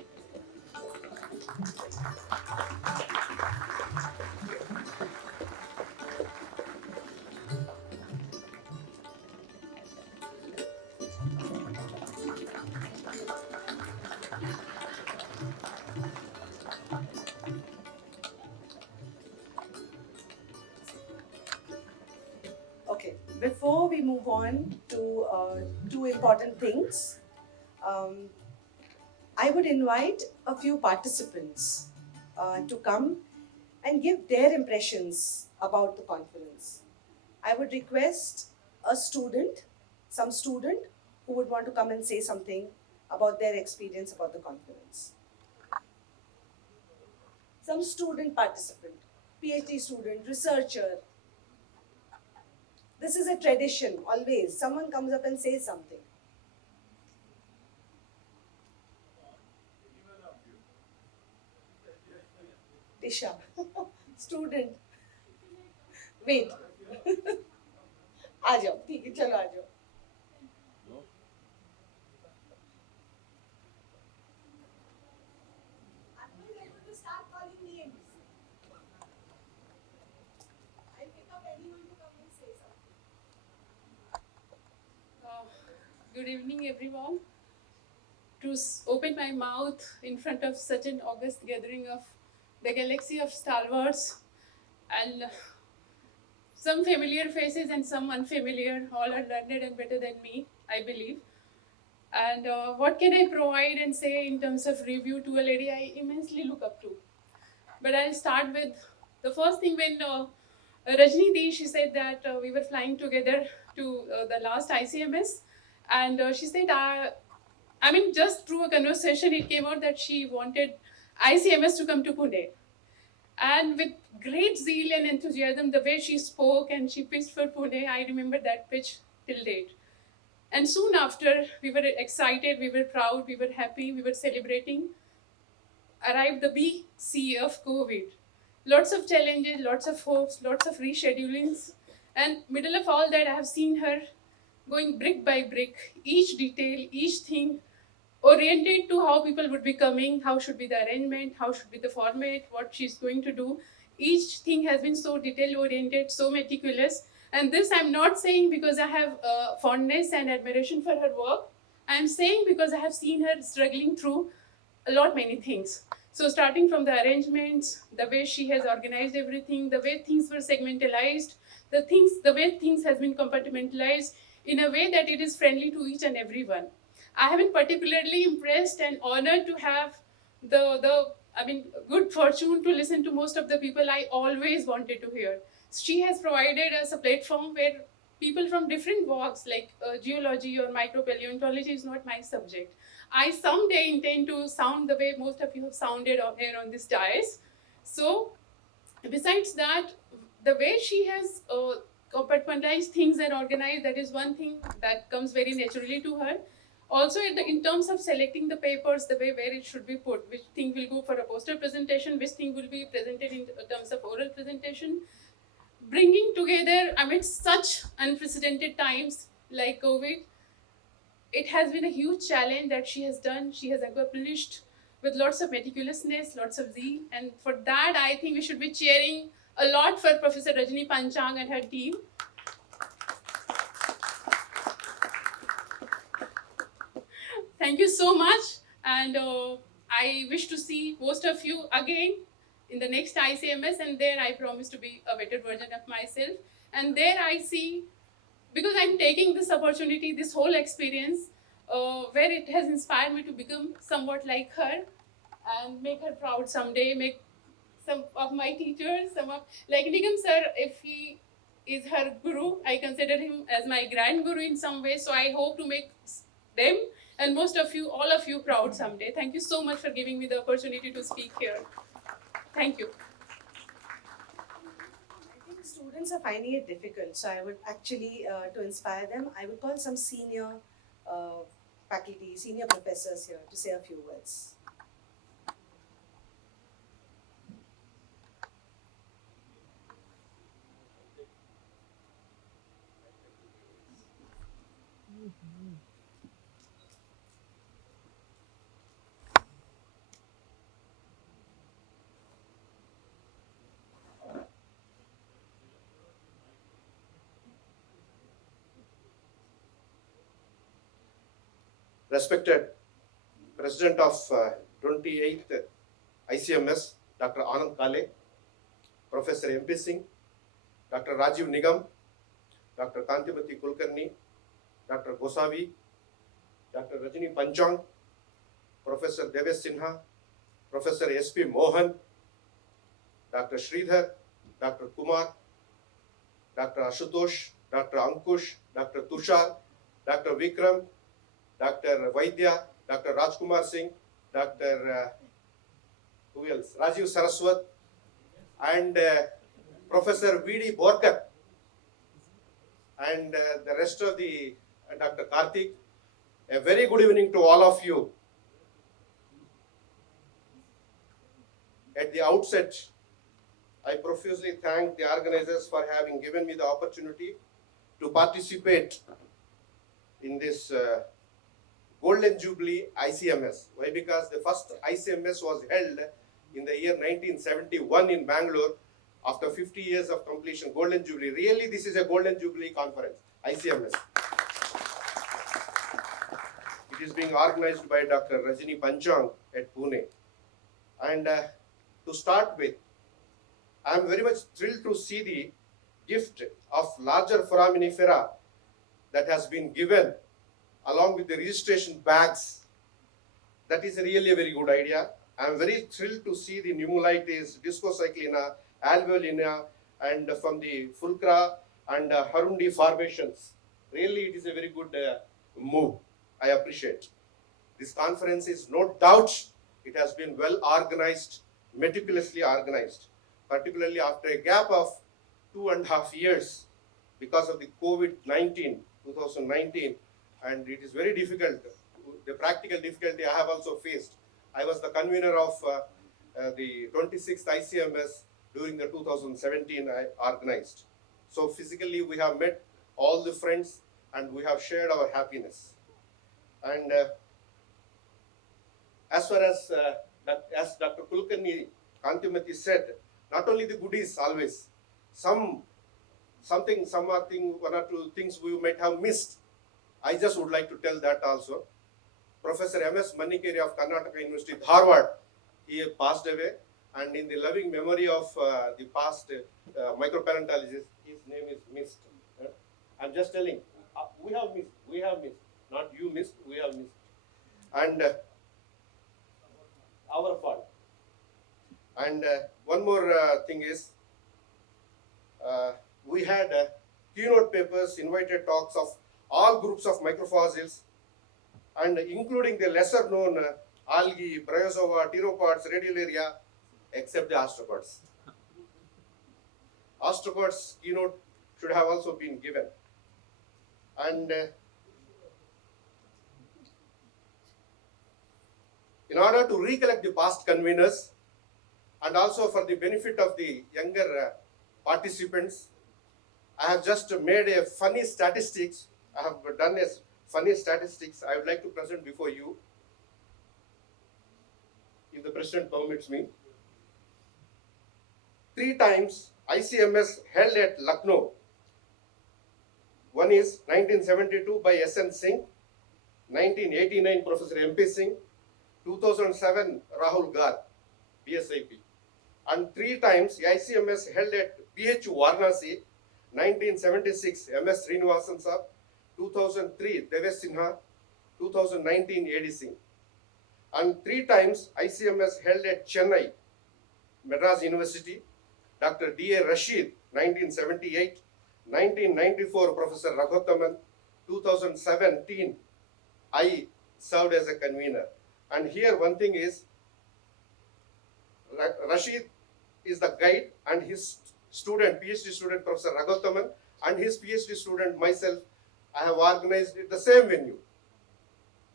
Okay, before we move on to two important things, I would invite a few participants to come and give their impressions about the conference. I would request a student, some student who would want to come and say something about their experience about the conference. Some student participant, PhD student, researcher. This is a tradition, always. Someone comes up and says something. Tisha, student. Wait. आ जाओ, ठीक है, चलो आ जाओ. I'm not able to start calling names. I'll pick up anyone to come and say something. Good evening, everyone. To open my mouth in front of such an august gathering of the galaxy of stalwarts and some familiar faces and some unfamiliar, all are learned and better than me, I believe. And what can I provide and say in terms of review to a lady I immensely look up to? But I'll start with the first thing when Rajni Di, she said that we were flying together to the last ICMS, and she said, I mean, just through a conversation, it came out that she wanted ICMS to come to Pune. And with great zeal and enthusiasm, the way she spoke and she pitched for Pune, I remember that pitch till date. And soon after, we were excited, we were proud, we were happy, we were celebrating. Arrived the BC of COVID. Lots of challenges, lots of hopes, lots of reschedulings. And middle of all that, I have seen her going brick by brick, each detail, each thing, oriented to how people would be coming, how should be the arrangement, how should be the format, what she's going to do. Each thing has been so detail oriented, so meticulous. And this I'm not saying because I have fondness and admiration for her work. I'm saying because I have seen her struggling through many things. So starting from the arrangements, the way she has organized everything, the way things were segmentalized, the way things has been compartmentalized in a way that it is friendly to each and everyone. I have been particularly impressed and honored to have the good fortune to listen to most of the people I always wanted to hear. She has provided us a platform where people from different walks like geology or micropaleontology is not my subject. I someday intend to sound the way most of you have sounded here on this dais. So besides that, the way she has compartmentalized things and organized, that is one thing that comes very naturally to her. Also, in terms of selecting the papers, the way where it should be put, which thing will go for a poster presentation, which thing will be presented in terms of oral presentation, bringing together amidst such unprecedented times like COVID, it has been a huge challenge that she has done. She has accomplished with lots of meticulousness, lots of zeal, and for that, I think we should be cheering a lot for Professor Rajni Panchang and her team. Thank you so much, and I wish to see most of you again in the next ICMS, and there I promise to be a better version of myself. And there I see, because I'm taking this opportunity, this whole experience, where it has inspired me to become somewhat like her and make her proud someday, make some of my teachers, some of, like Nigam sir, if he is her guru, I consider him as my grand guru in some way. So I hope to make them and most of you, all of you proud someday. Thank you so much for giving me the opportunity to speak here. Thank you. I think students are finding it difficult, so I would actually, to inspire them, I would call some senior faculty, senior professors here to say a few words. Respected President of 28th ICMS, Dr. Anand Kale, Professor MP Singh, Dr. Rajiv Nigam, Dr. Kantimati Kulkarni, Dr. Gosavi, Dr. Rajini Panchang, Professor Devesh Sinha, Professor SP Mohan, Dr. Sridhar, Dr. Kumar, Dr. Ashutosh, Dr. Ankush, Dr. Tushar, Dr. Vikram, Dr. Vaidya, Dr. Rajkumar Singh, Dr. Who else? Rajiv Saraswat, and Professor V.D. Borkar, and the rest of the Dr. Karthik. A very good evening to all of you. At the outset, I profusely thank the organizers for having given me the opportunity to participate in this Golden Jubilee ICMS. Why? Because the first ICMS was held in the year 1971 in Bangalore after 50 years of completion. Golden Jubilee. Really, this is a Golden Jubilee conference, ICMS. It is being organized by Dr. Rajini Panchang at Pune. And to start with, I am very much thrilled to see the gift of larger foraminifera that has been given along with the registration bags. That is really a very good idea. I am very thrilled to see the pneumolitis, discocyclina, alveolina, and from the fulcra and Harundi formations. Really, it is a very good move. I appreciate. This conference is no doubt, it has been well organized, meticulously organized, particularly after a gap of 2.5 years because of the COVID-19, 2019, and it is very difficult. The practical difficulty I have also faced. I was the convener of the 26th ICMS during the 2017 I organized. So physically we have met all the friends and we have shared our happiness. And as far as Dr. Kulkarni Kantimati said, not only the goodies always, one or two things we might have missed. I just would like to tell that also. Professor M.S. Manikeri of Karnataka University, Dharwad, he passed away, and in the loving memory of the past microparentologist, his name is missed. I'm just telling, we have missed, not you missed, we have missed. And our fault. And one more thing is, we had keynote papers, invited talks of all groups of microfossils, and including the lesser known algae, bryozoa, pteropods, radiolaria, except the astropods. Astropods keynote should have also been given. And in order to recollect the past conveners and also for the benefit of the younger participants, I have just made a funny statistics. I have done a funny statistics I would like to present before you, if the president permits me. 3 times ICMS held at Lucknow. One is 1972 by S.N. Singh, 1989 Professor MP Singh, 2007 Rahul Gar, BSIP. and 3 times ICMS held at PHU Varanasi, 1976 MS Srinivasan Sir, 2003 Devesh Sinha, 2019 AD Singh. And 3 times ICMS held at Chennai, Madras University, Dr. D.A. Rashid, 1978, 1994 Professor Raghottaman, 2017 I served as a convener. And here one thing is, Rashid is the guide, and his student, PhD student Professor Raghottaman, and his PhD student myself, I have organized at the same venue.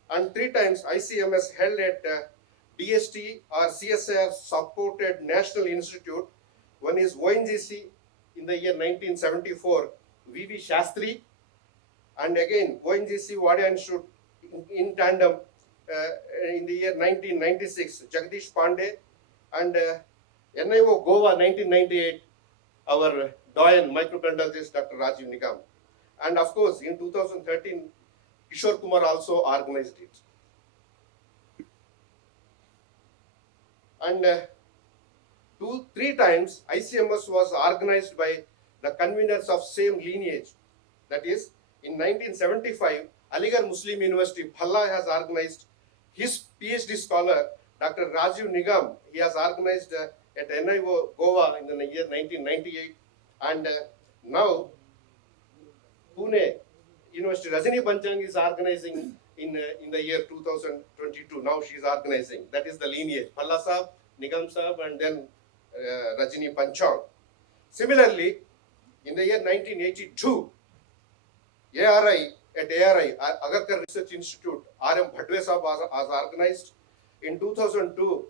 And 3 times ICMS held at DST or CSIR supported National Institute. One is ONGC in the year 1974, V.V. Shastri, and again ONGC Wadia Institute in tandem in the year 1996, Jagdish Pandey, and NIO Goa 1998, our doyen microbiologist Dr. Rajiv Nigam. And of course, in 2013, Kishore Kumar also organized it. And 2-3 times ICMS was organized by the conveners of same lineage. That is, in 1975, Aligarh Muslim University, Phalla has organized his PhD scholar, Dr. Rajiv Nigam. He has organized at NIO Goa in the year 1998. And now, Pune University, Rajini Panchang is organizing in the year 2022. Now she is organizing. That is the lineage. Phalla Sahab, Nigam Sahab, and then Rajini Panchang. Similarly, in the year 1982, ARI, Agarkar Research Institute, R.M. Bhadwe Sahab was organized. In 2002,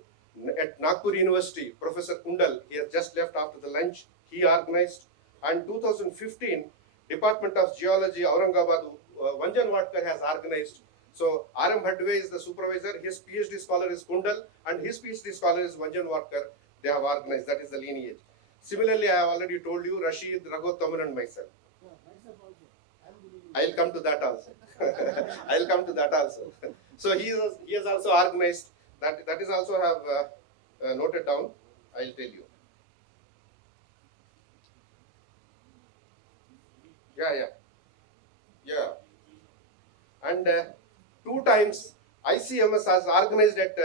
at Nagpur University, Professor Kundal, he has just left after the lunch, he organized. And 2015, Department of Geology, Aurangabad, Vanjan Watkar has organized. So R.M. Bhadwe is the supervisor, his PhD scholar is Kundal, and his PhD scholar is Vanjan Watkar. They have organized, that is the lineage. Similarly, I have already told you, Rashid, Raghottaman, and myself. I will come to that also. I will come to that also. So he has also organized, that is also have noted down, I will tell you. Yeah. And 2 times ICMS has organized at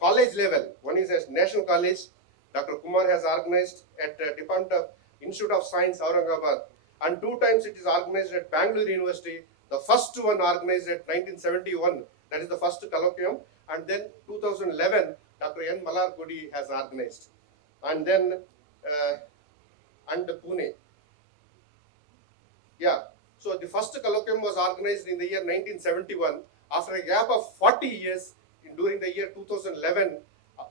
college level. One is at National College, Dr. Kumar has organized at Department of Institute of Science, Aurangabad. And 2 times it is organized at Bangalore University. The first one organized at 1971, that is the first colloquium. And then 2011, Dr. N. Malar Kodi has organized. And then, and Pune. Yeah, so the first colloquium was organized in the year 1971. After a gap of 40 years, during the year 2011,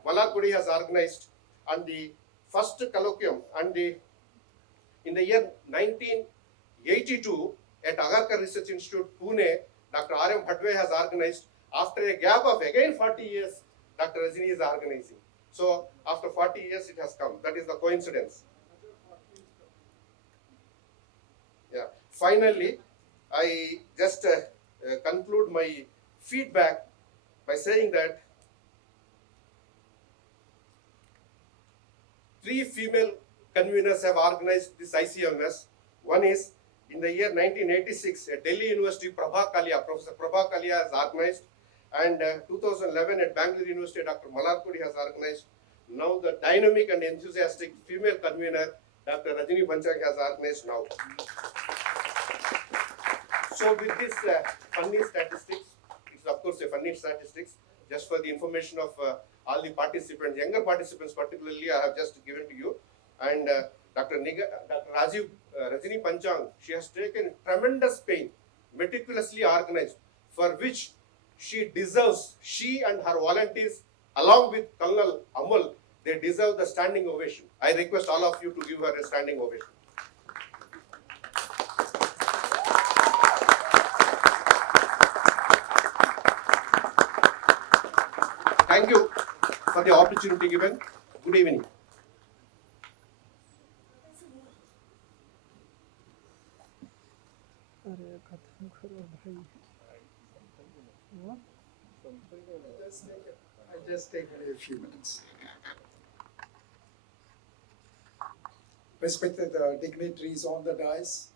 Malar Kodi has organized. And the first colloquium in the year 1982 at Agarkar Research Institute, Pune, Dr. R.M. Bhadwe has organized. After a gap of again 40 years, Dr. Rajini is organizing. So after 40 years it has come. That is the coincidence. Yeah. Finally, I just conclude my feedback by saying that 3 female conveners have organized this ICMS. One is in the year 1986 at Delhi University, Professor Prabha Kalia has organized, and 2011 at Bangalore University, Dr. Malar Kodi has organized. Now the dynamic and enthusiastic female convener, Dr. Rajini Panchang has organized now. So with this funny statistics, it's of course a funny statistics, just for the information of all the participants, younger participants particularly, I have just given to you. And Dr. Rajini Panchang, she has taken tremendous pain, meticulously organized, for which she deserves, she and her volunteers, along with Colonel Amal, they deserve the standing ovation. I request all of you to give her a standing ovation. Thank you for the opportunity given. Good evening. I'll just take a few minutes. respected dignitaries on the dais,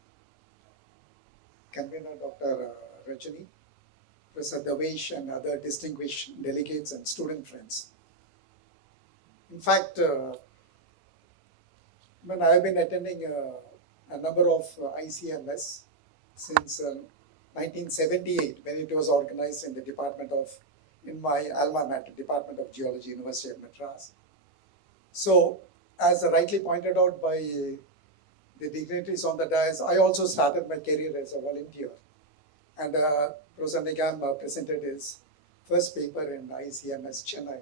Convener Dr. Rajani, Professor Davesh and other distinguished delegates and student friends. In fact, when I have been attending a number of ICMS since 1978, when it was organized in the in my alma mater, Department of Geology, University of Madras. So, as rightly pointed out by the dignitaries on the dais, I also started my career as a volunteer. And Professor Nigam presented his first paper in ICMS Chennai.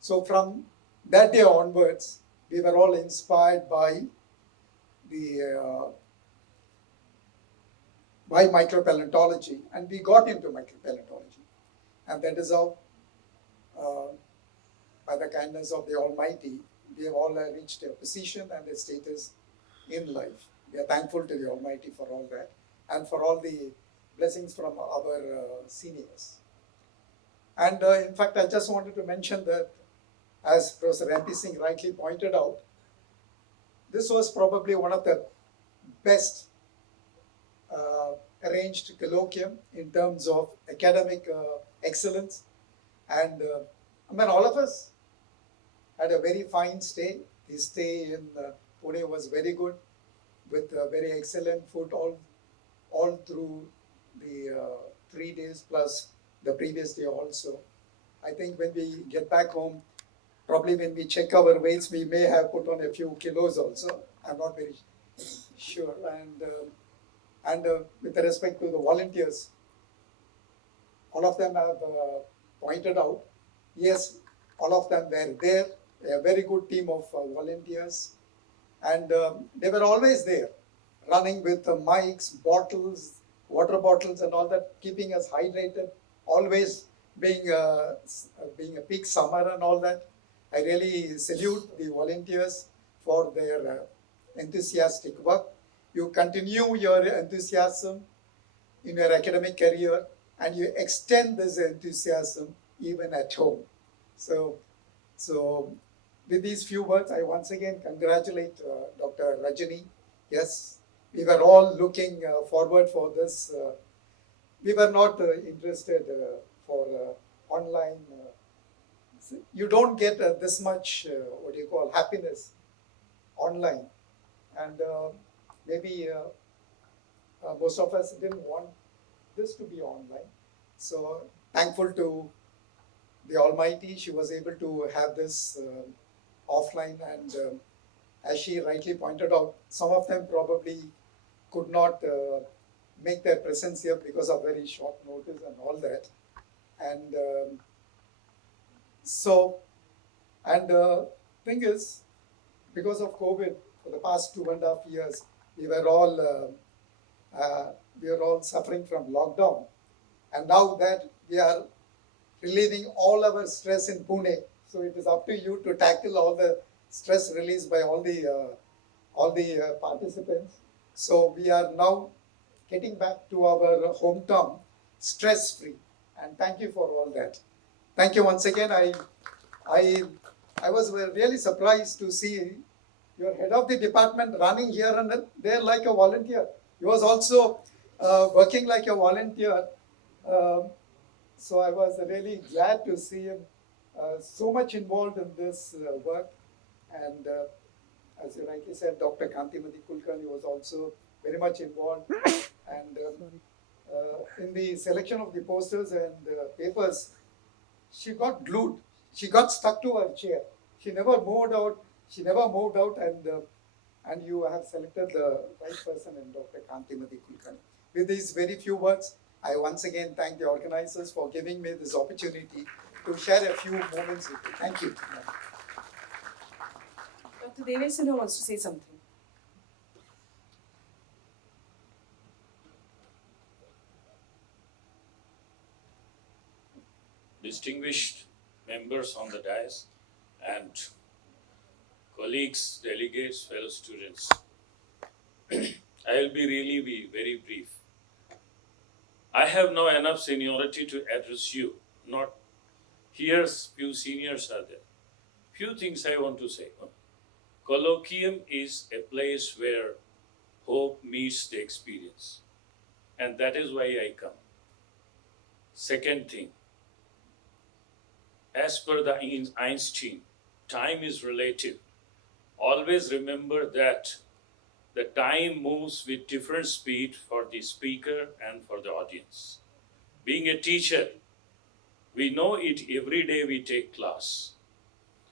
So from that day onwards, we were all inspired by micropaleontology, and we got into micropaleontology. And that is how, by the kindness of the Almighty, we have all reached a position and a status in life. We are thankful to the Almighty for all that and for all the blessings from our seniors. And in fact, I just wanted to mention that, as Professor MP Singh rightly pointed out, this was probably one of the best arranged colloquium in terms of academic excellence. And I mean, all of us had a very fine stay. The stay in Pune was very good, with very excellent food all through the 3 days plus the previous day also. I think when we get back home, probably when we check our weights, we may have put on a few kilos also. I'm not very sure. And with respect to the volunteers, all of them have pointed out, yes, all of them were there, a very good team of volunteers. And they were always there, running with mics, bottles, water bottles and all that, keeping us hydrated, always being a peak summer and all that. I really salute the volunteers for their enthusiastic work. You continue your enthusiasm in your academic career and you extend this enthusiasm even at home. So with these few words, I once again congratulate Dr. Rajani. Yes, we were all looking forward for this. We were not interested for online. You don't get this much, happiness online. And maybe most of us didn't want this to be online. So thankful to the Almighty, she was able to have this offline, and as she rightly pointed out, some of them probably could not make their presence here because of very short notice and all that. And thing is, because of COVID, for the past 2.5 years, we were all suffering from lockdown, and now that we are relieving all our stress in Pune, so it is up to you to tackle all the stress released by all the participants. So we are now getting back to our hometown stress-free, and thank you for all that. Thank you once again. I was really surprised to see your head of the department running here and there like a volunteer. He was also working like a volunteer. So I was really glad to see him so much involved in this work. And as you rightly said, Dr. Kantimati Kulkarni was also very much involved. And in the selection of the posters and papers, she got glued. She got stuck to her chair. She never moved out. And you have selected the right person in Dr. Kantimati Kulkarni. With these very few words, I once again thank the organizers for giving me this opportunity to share a few moments with you. Thank you. Dr. Devesana wants to say something. Distinguished members on the dais and colleagues, delegates, fellow students. I will be very brief. I have now enough seniority to address you. Not here, few seniors are there. Few things I want to say. Colloquium is a place where hope meets the experience. And that is why I come. Second thing, as per the Einstein, time is relative. Always remember that the time moves with different speed for the speaker and for the audience. Being a teacher, we know it every day we take class.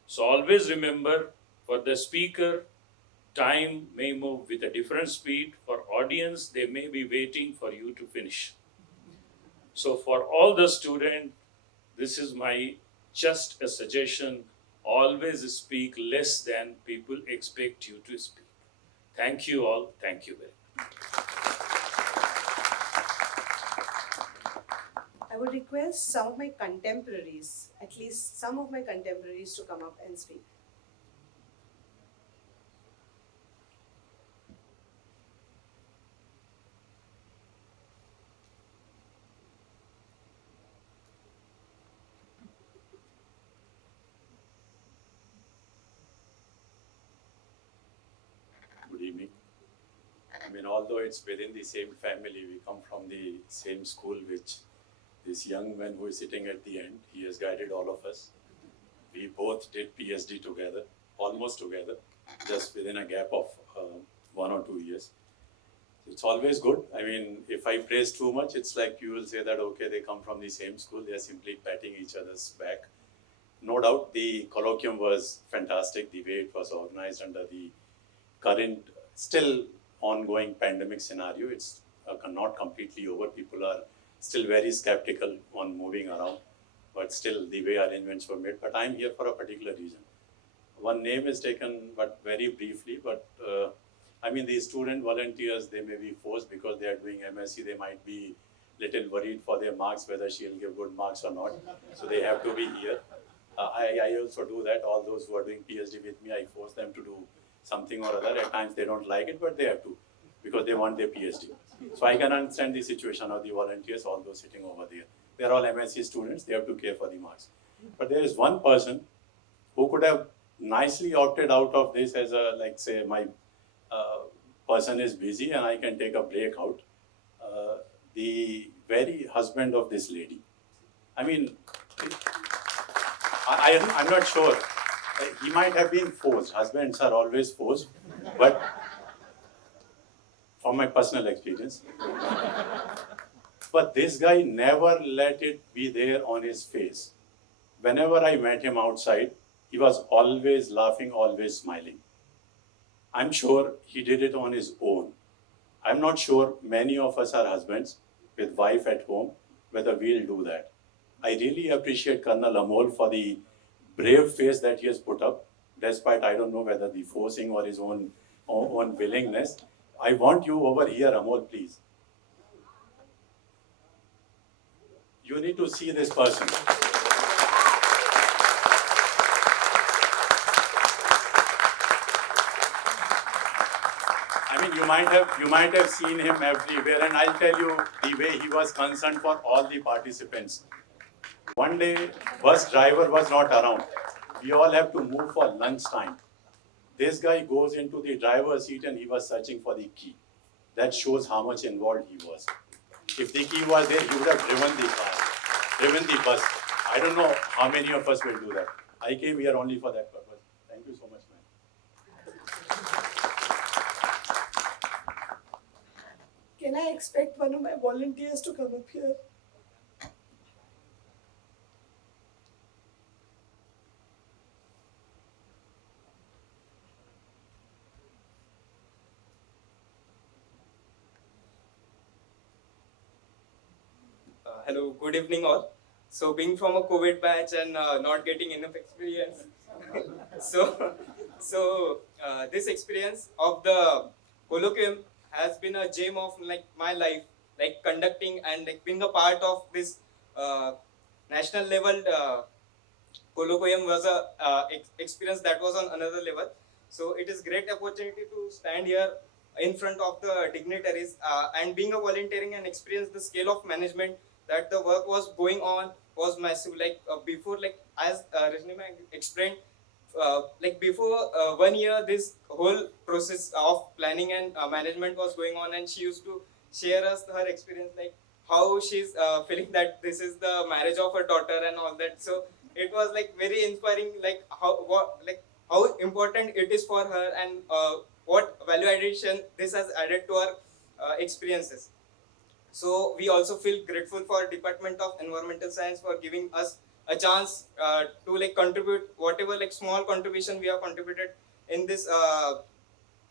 So always remember, for the speaker, time may move with a different speed. For audience, they may be waiting for you to finish. So for all the students, this is my just a suggestion. Always speak less than people expect you to speak. Thank you all. Thank you very much. I would request some of my contemporaries, at least some of my contemporaries, to come up and speak. Good evening. I mean, although it's within the same family, we come from the same school, which this young man who is sitting at the end, he has guided all of us. We both did PhD together, almost together, just within a gap of 1 or 2 years. It's always good. I mean, if I praise too much, it's like you will say that, okay, they come from the same school, they are simply patting each other's back. No doubt the colloquium was fantastic, the way it was organized under the current, still ongoing pandemic scenario. It's not completely over. People are still very skeptical on moving around, but still the way arrangements were made. But I'm here for a particular reason. One name is taken, but very briefly, but I mean, the student volunteers, they may be forced because they are doing MSc, they might be little worried for their marks, whether she'll give good marks or not. So they have to be here. I also do that. All those who are doing PhD with me, I force them to do something or other. At times they don't like it, but they have to because they want their PhD. So I can understand the situation of the volunteers, all those sitting over there. They are all MSc students, they have to care for the marks. But there is one person who could have nicely opted out of this as a, like say, my person is busy and I can take a break out. The very husband of this lady. I mean, I'm not sure. He might have been forced. Husbands are always forced, but from my personal experience. But this guy never let it be there on his face. Whenever I met him outside, he was always laughing, always smiling. I'm sure he did it on his own. I'm not sure many of us are husbands with wife at home, whether we'll do that. I really appreciate Colonel Amol for the brave face that he has put up, despite I don't know whether the forcing or his own willingness. I want you over here, Amol, please. You need to see this person. I mean, you might have seen him everywhere, and I'll tell you the way he was concerned for all the participants. One day, bus driver was not around. We all have to move for lunch time. This guy goes into the driver's seat and he was searching for the key. That shows how much involved he was. If the key was there, he would have driven the car, driven the bus. I don't know how many of us will do that. I came here only for that purpose. Thank you so much, ma'am. Can I expect one of my volunteers to come up here? Hello, good evening all. So being from a COVID batch and not getting enough experience, this experience of the colloquium has been a gem of like my life, like conducting and like being a part of this national level colloquium was a experience that was on another level. So it is great opportunity to stand here in front of the dignitaries and being a volunteering and experience the scale of management that the work was going on was massive. Like before, like as Rajni explained, like before 1 year, this whole process of planning and management was going on, and she used to share us her experience, like how she's feeling that this is the marriage of her daughter and all that. So it was like very inspiring, like how important it is for her, and what value addition this has added to our experiences. So we also feel grateful for Department of Environmental Science for giving us a chance to like contribute whatever like small contribution we have contributed in this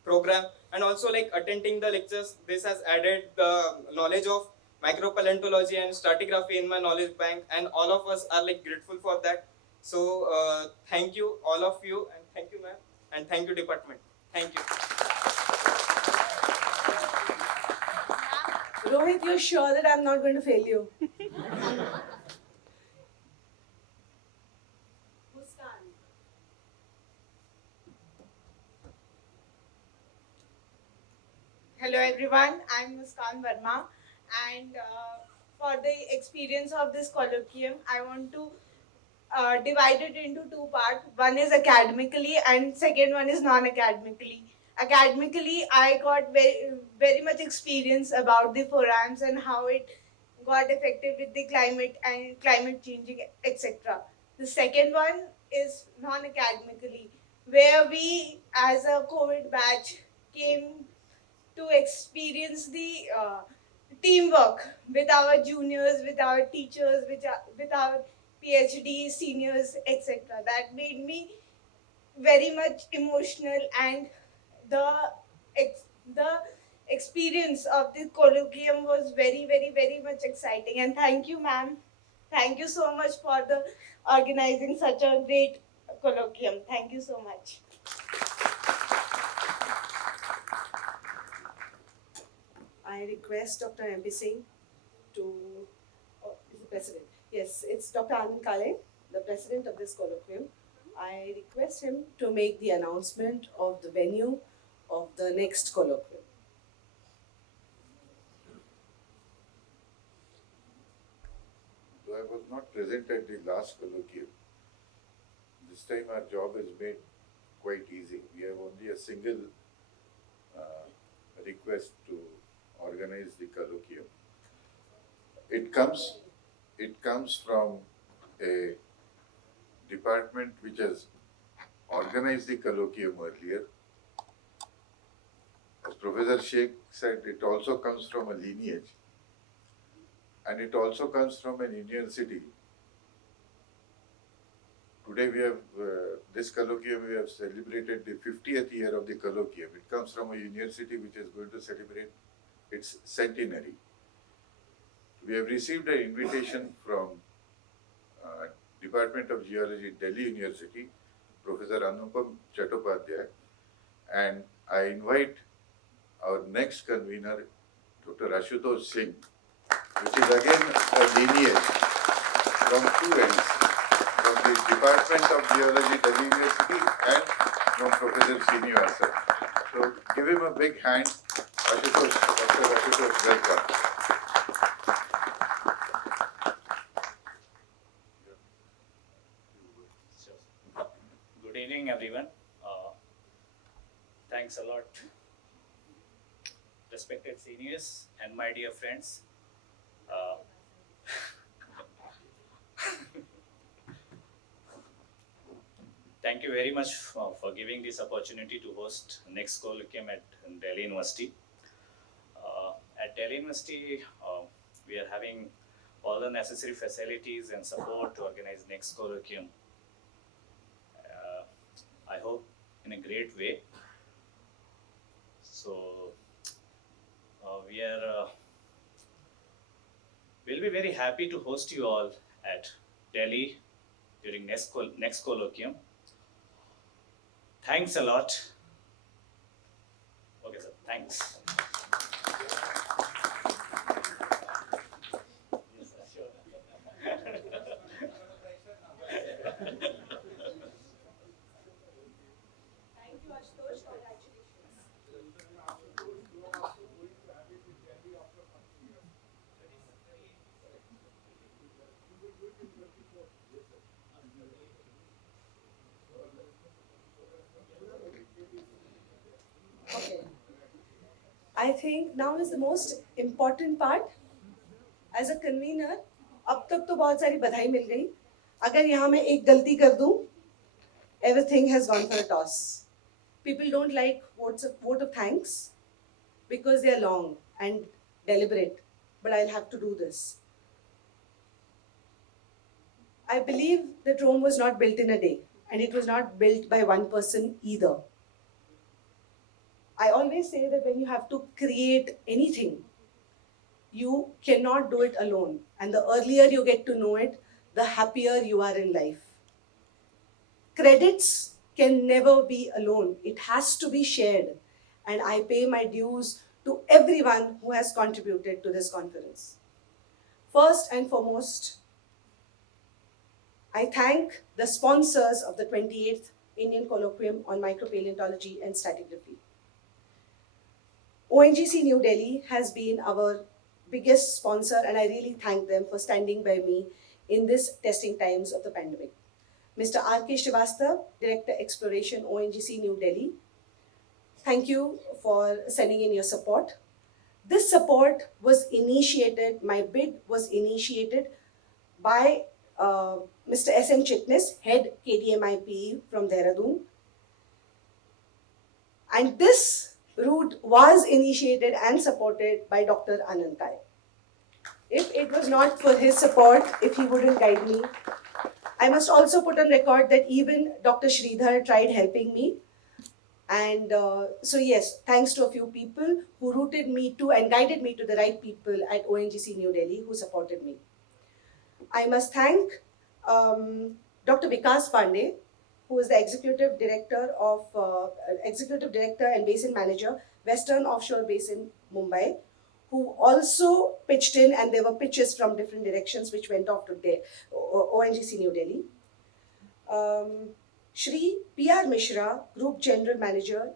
program, and also like attending the lectures. This has added the knowledge of micropaleontology and stratigraphy in my knowledge bank, and all of us are like grateful for that. So thank you all of you, and thank you ma'am, and thank you department. Thank you. Rohit, you're sure that I'm not going to fail you? Hello everyone, I'm Muskan Verma, and for the experience of this colloquium, I want to divide it into two parts. One is academically and second one is non-academically. Academically, I got very much experience about the forums and how it got affected with the climate and climate changing, etc. The second one is non-academically, where we as a COVID batch came to experience the teamwork with our juniors, with our teachers, with our PhD seniors, etc. That made me very much emotional, and the the experience of the colloquium was very much exciting. And thank you, ma'am. Thank you so much for the organizing such a great colloquium. Thank you so much. I request Dr. M.P. Singh to, oh, is the president? Yes, it's Dr. Anand Kale, the president of this colloquium. I request him to make the announcement of the venue of the next colloquium. Though I was not present at the last colloquium, this time our job is made quite easy. We have only a single request to organize the colloquium. It comes from a department which has organized the colloquium earlier. As Professor Sheikh said, it also comes from a lineage, and it also comes from an university. Today we have, this colloquium, we have celebrated the 50th year of the colloquium. It comes from a university which is going to celebrate its centenary. We have received an invitation from Department of Geology, Delhi University, Professor Anupam Chattopadhyay, and I invite our next convener, Dr. Ashutosh Singh, which is again a lineage from two ends, from the Department of Geology, Delhi University, and from Professor Srinivasa. So give him a big hand. Ashutosh, Dr. Ashutosh, welcome. Good evening, everyone. Thanks a lot, respected seniors and my dear friends. Thank you very much for giving this opportunity to host next colloquium at Delhi University. At Delhi University, we are having all the necessary facilities and support to organize next colloquium. I hope in a great way. So we'll be very happy to host you all at Delhi during next colloquium. Thanks a lot. Okay, sir. Thanks. Yes, sir, sure. Thank you, Ashutosh. Congratulations. I think now is the most important part. As a convener, अब तक तो बहुत सारी बधाई मिल गई. अगर यहाँ मैं एक गलती कर दूँ, everything has gone for a toss. People don't like vote of thanks because they are long and deliberate. But I'll have to do this. I believe that Rome was not built in a day, and it was not built by one person either. I always say that when you have to create anything, you cannot do it alone. And the earlier you get to know it, the happier you are in life. Credits can never be alone. It has to be shared. And I pay my dues to everyone who has contributed to this conference. First and foremost, I thank the sponsors of the 28th Indian Colloquium on Micropaleontology and Stratigraphy. ONGC New Delhi has been our biggest sponsor, and I really thank them for standing by me in this testing times of the pandemic. Mr. R.K. Srivastava, Director Exploration, ONGC New Delhi, thank you for sending in your support. This support was initiated, my bid was initiated by Mr. S.N. Chitnis, Head KDMIPE from Dehradun. And this route was initiated and supported by Dr. Anand Kai. If it was not for his support, if he wouldn't guide me, I must also put on record that even Dr. Sridhar tried helping me. And so yes, thanks to a few people who routed me to and guided me to the right people at ONGC New Delhi who supported me. I must thank Dr. Vikas Pandey, who is the Executive Director and Basin Manager, Western Offshore Basin, Mumbai, who also pitched in, and there were pitches from different directions which went off to ONGC New Delhi. Shri P.R. Mishra, Group General Manager,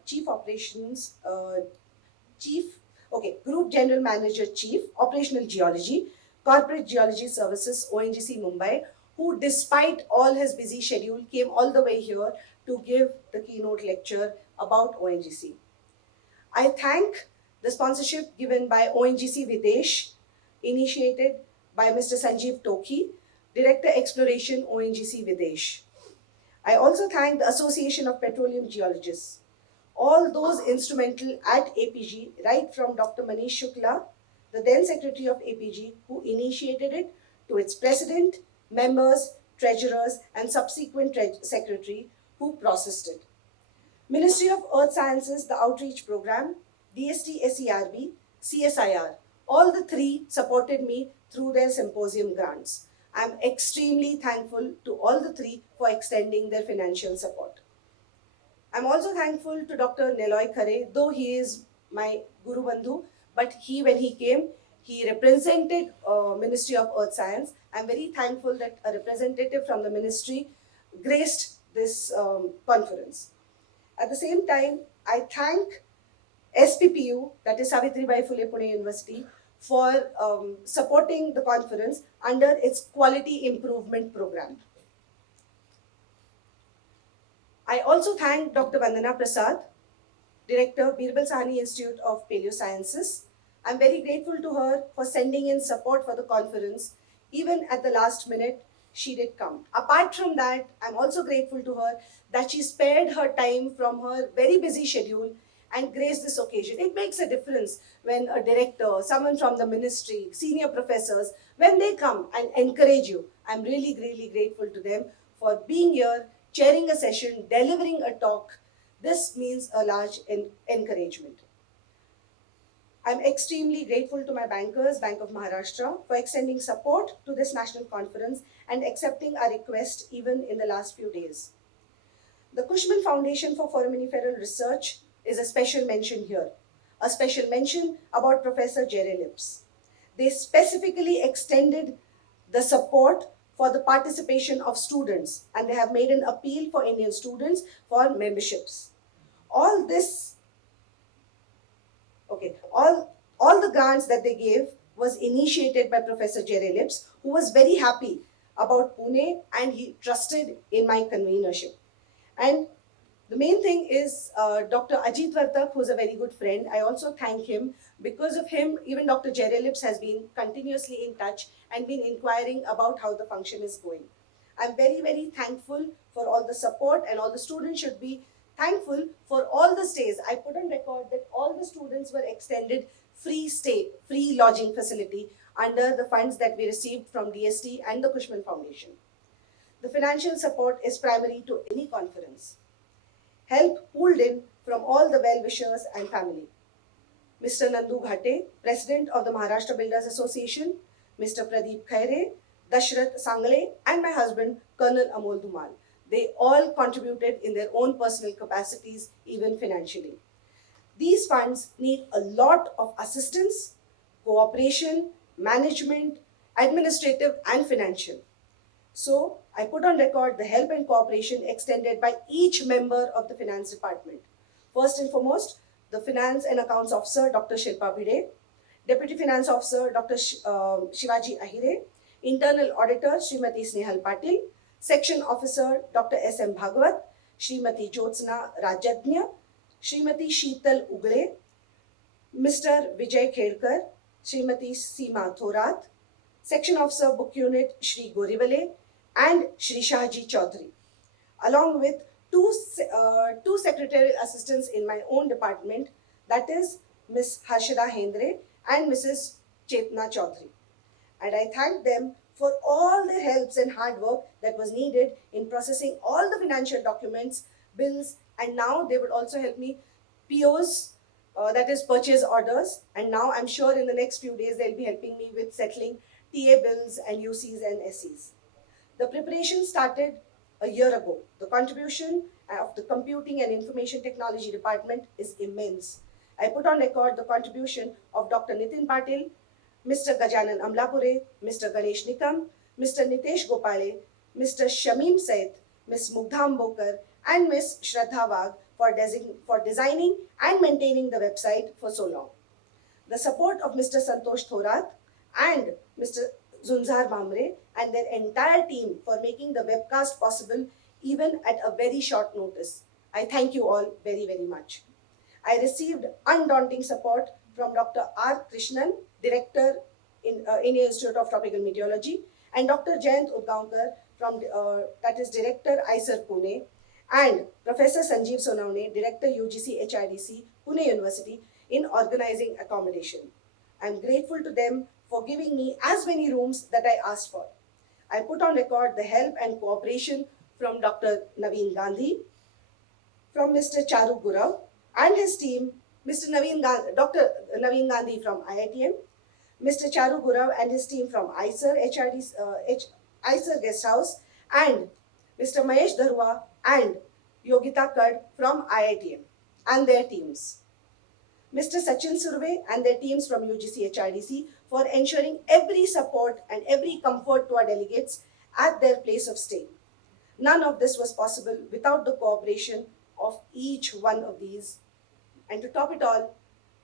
Group General Manager Chief, Operational Geology, Corporate Geology Services, ONGC Mumbai, who despite all his busy schedule came all the way here to give the keynote lecture about ONGC. I thank the sponsorship given by ONGC Videsh, initiated by Mr. Sanjeev Tokhi, Director Exploration, ONGC Videsh. I also thank the Association of Petroleum Geologists, all those instrumental at APG, right from Dr. Manish Shukla, the then Secretary of APG, who initiated it, to its President, members, treasurers, and subsequent secretary who processed it. Ministry of Earth Sciences, the Outreach Program, DST SERB, CSIR, all the three supported me through their symposium grants. I'm extremely thankful to all the three for extending their financial support. I'm also thankful to Dr. Niloy Khare, though he is my Guru Bandhu, but when he came, he represented Ministry of Earth Science. I'm very thankful that a representative from the ministry graced this conference. At the same time, I thank SPPU, that is Savitribai Phule Pune University, for supporting the conference under its Quality Improvement Program. I also thank Dr. Vandana Prasad, Director, Birbal Sahni Institute of Paleosciences. I'm very grateful to her for sending in support for the conference. Even at the last minute, she did come. Apart from that, I'm also grateful to her that she spared her time from her very busy schedule and graced this occasion. It makes a difference when a director, someone from the ministry, senior professors, when they come and encourage you. I'm really, really grateful to them for being here, chairing a session, delivering a talk. This means a large encouragement. I'm extremely grateful to my bankers, Bank of Maharashtra, for extending support to this national conference and accepting our request even in the last few days. The Cushman Foundation for Foraminiferal Research is a special mention here. A special mention about Professor Jerry Lips. They specifically extended the support for the participation of students, and they have made an appeal for Indian students for memberships. All the grants that they gave was initiated by Professor Jerry Lips, who was very happy about Pune and he trusted in my convenership. And The main thing is Dr. Ajit Vartak, who's a very good friend. I also thank him. Because of him, even Dr. Jerry Lips has been continuously in touch and been inquiring about how the function is going. I'm very, very thankful for all the support, and all the students should be thankful for all the stays. I put on record that all the students were extended free stay, free lodging facility under the funds that we received from DST and the Cushman Foundation. The financial support is primary to any conference. Help pooled in from all the well-wishers and family. Mr. Nandu Ghate, President of the Maharashtra Builders Association, Mr. Pradeep Khaire, Dashrath Sangle, and my husband, Colonel Amol Dhumal. They all contributed in their own personal capacities, even financially. These funds need a lot of assistance, cooperation, management, administrative, and financial. So, I put on record the help and cooperation extended by each member of the finance department. First and foremost, the Finance and Accounts Officer, Dr. Shilpa Bhide, Deputy Finance Officer, Dr. Shivaji Ahire, Internal Auditor, Srimati Snehal Patil, Section Officer, Dr. S.M. Bhagavat, Srimati Jyotsna Rajadnya, Srimati Sheetal Ugle, Mr. Vijay Khelkar, Srimati Seema Thorat, Section Officer, Book Unit, Shri Gorivale, and Shri Shahji Chaudhary, along with two secretarial assistants in my own department, that is Ms. Harshada Hendre and Mrs. Chetna Chaudhary. And I thank them for all their helps and hard work that was needed in processing all the financial documents, bills, and now they would also help me POs, that is purchase orders, and now I'm sure in the next few days they'll be helping me with settling TA bills and UCs and SCs. The preparation started a year ago. The contribution of the Computing and Information Technology Department is immense. I put on record the contribution of Dr. Nitin Patil, Mr. Gajanan Amlapure, Mr. Ganesh Nikam, Mr. Nitesh Gopale, Mr. Shamim Said, Ms. Mugdha Ambokar, and Ms. Shraddha Wagh for designing and maintaining the website for so long. The support of Mr. Santosh Thorat and Mr. Zunzar Bhamre and their entire team for making the webcast possible even at a very short notice. I thank you all very, very much. I received undaunting support from Dr. R. Krishnan, Director in Indian Institute of Tropical Meteorology, and Dr. Jayant Udgaonkar, from that is Director ICER Pune, and Professor Sanjeev Sonawne, Director UGC HIDC, Pune University, in organizing accommodation. I am grateful to them for giving me as many rooms that I asked for. I put on record the help and cooperation from Dr. Naveen Gandhi, from Mr. Charu Gurav and his team, Dr. Naveen Gandhi from IITM, Mr. Charu Gurav and his team from ICER Guest House, and Mr. Mahesh Dharwa and Yogita Kard from IITM and their teams. Mr. Sachin Surve and their teams from UGC HRDC for ensuring every support and every comfort to our delegates at their place of stay. None of this was possible without the cooperation of each one of these. And to top it all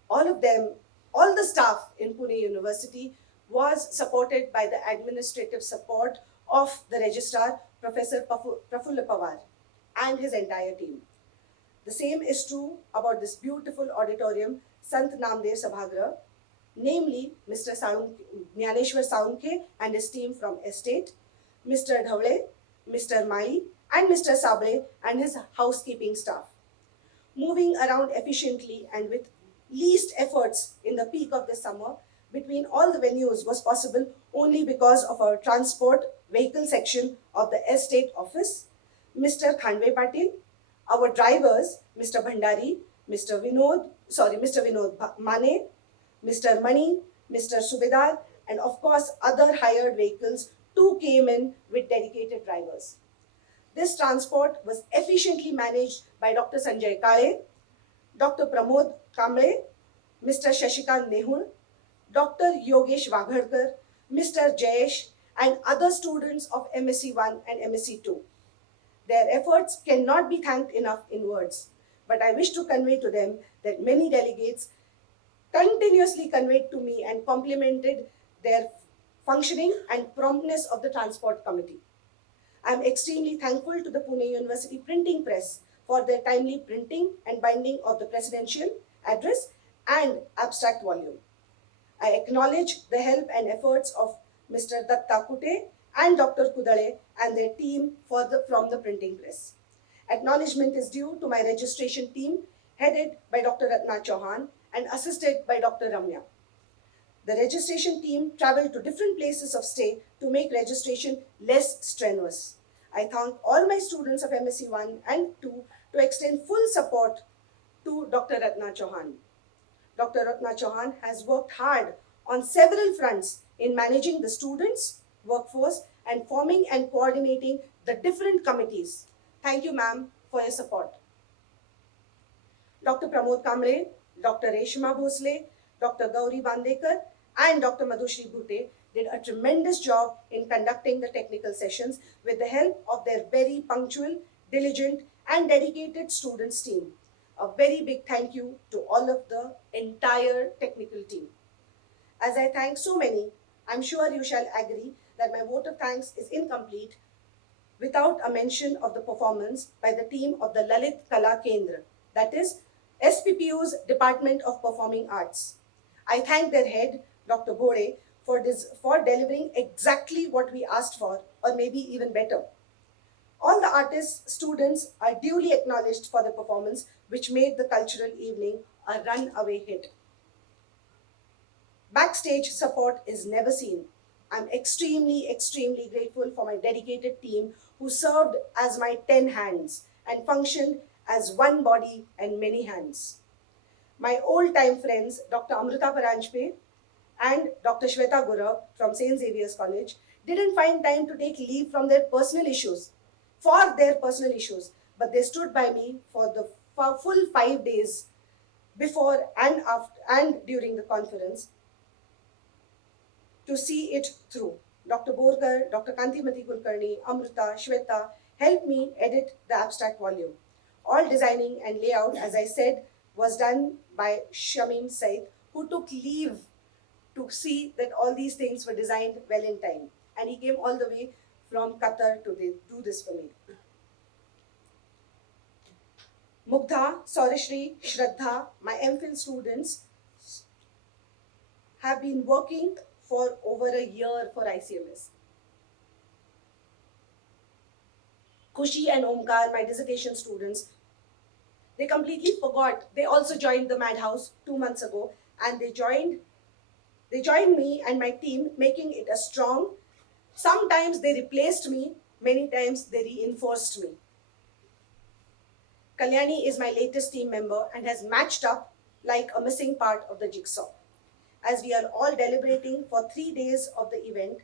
of them, all the staff in Pune University was supported by the administrative support of the registrar, Professor Prafulla Pawar, and his entire team. The same is true about this beautiful auditorium, Sant Namdev Sabhagrah, namely Mr. Jnaneshwar Saunke and his team from Estate, Mr. Dhawale, Mr. Mai, and Mr. Sable and his housekeeping staff. Moving around efficiently and with least efforts in the peak of the summer between all the venues was possible only because of our transport vehicle section of the Estate Office, Mr. Khandwe Patil, our drivers, Mr. Bhandari, Mr. Vinod Mane, Mr. Mani, Mr. Subedar, and of course other hired vehicles too came in with dedicated drivers. This transport was efficiently managed by Dr. Sanjay Kale, Dr. Pramod Kamble, Mr. Shashikant Nehul, Dr. Yogesh Vagharkar, Mr. Jayesh, and other students of MSc 1 and MSc 2. Their efforts cannot be thanked enough in words, but I wish to convey to them that many delegates continuously conveyed to me and complimented their functioning and promptness of the Transport Committee. I am extremely thankful to the Pune University Printing Press for their timely printing and binding of the presidential address and abstract volume. I acknowledge the help and efforts of Mr. Datta Kute and Dr. Kudale and their team from the printing press. Acknowledgement is due to my registration team headed by Dr. Ratna Chauhan and assisted by Dr. Ramya. The registration team traveled to different places of stay to make registration less strenuous. I thank all my students of MSc 1 and 2 to extend full support to Dr. Ratna Chauhan. Dr. Ratna Chauhan has worked hard on several fronts in managing the students, workforce, and forming and coordinating the different committees. Thank you, ma'am, for your support. Dr. Pramod Kamble, Dr. Reshma Bhosle, Dr. Gauri Bandekar, and Dr. Madhushri Bhute did a tremendous job in conducting the technical sessions with the help of their very punctual, diligent, and dedicated students team. A very big thank you to all of the entire technical team. As I thank so many, I'm sure you shall agree that my vote of thanks is incomplete without a mention of the performance by the team of the Lalit Kala Kendra, that is SPPU's Department of Performing Arts. I thank their head, Dr. Bode, for delivering exactly what we asked for, or maybe even better. All the artists, students are duly acknowledged for the performance, which made the cultural evening a runaway hit. Backstage support is never seen. I'm extremely grateful for my dedicated team who served as my 10 hands and functioned as one body and many hands. My old-time friends, Dr. Amrita Paranjpe and Dr. Shweta Gura from St. Xavier's College, didn't find time to take leave from their personal issues, but they stood by me for the full 5 days before and after and during the conference to see it through. Dr. Borkar, Dr. Kantimati Kulkarni, Amrita, Shweta helped me edit the abstract volume. All designing and layout, as I said, was done by Shamim Said, who took leave to see that all these things were designed well in time. And he came all the way from Qatar to do this for me. Mugdha, Saurashri, Shraddha, my MPhil students, have been working for over a year for ICMS. Kushi and Omkar, my dissertation students, they completely forgot. They also joined the Madhouse 2 months ago, and they joined me and my team, making it a strong. Sometimes they replaced me, many times they reinforced me. Kalyani is my latest team member and has matched up like a missing part of the jigsaw. As we are all deliberating for 3 days of the event,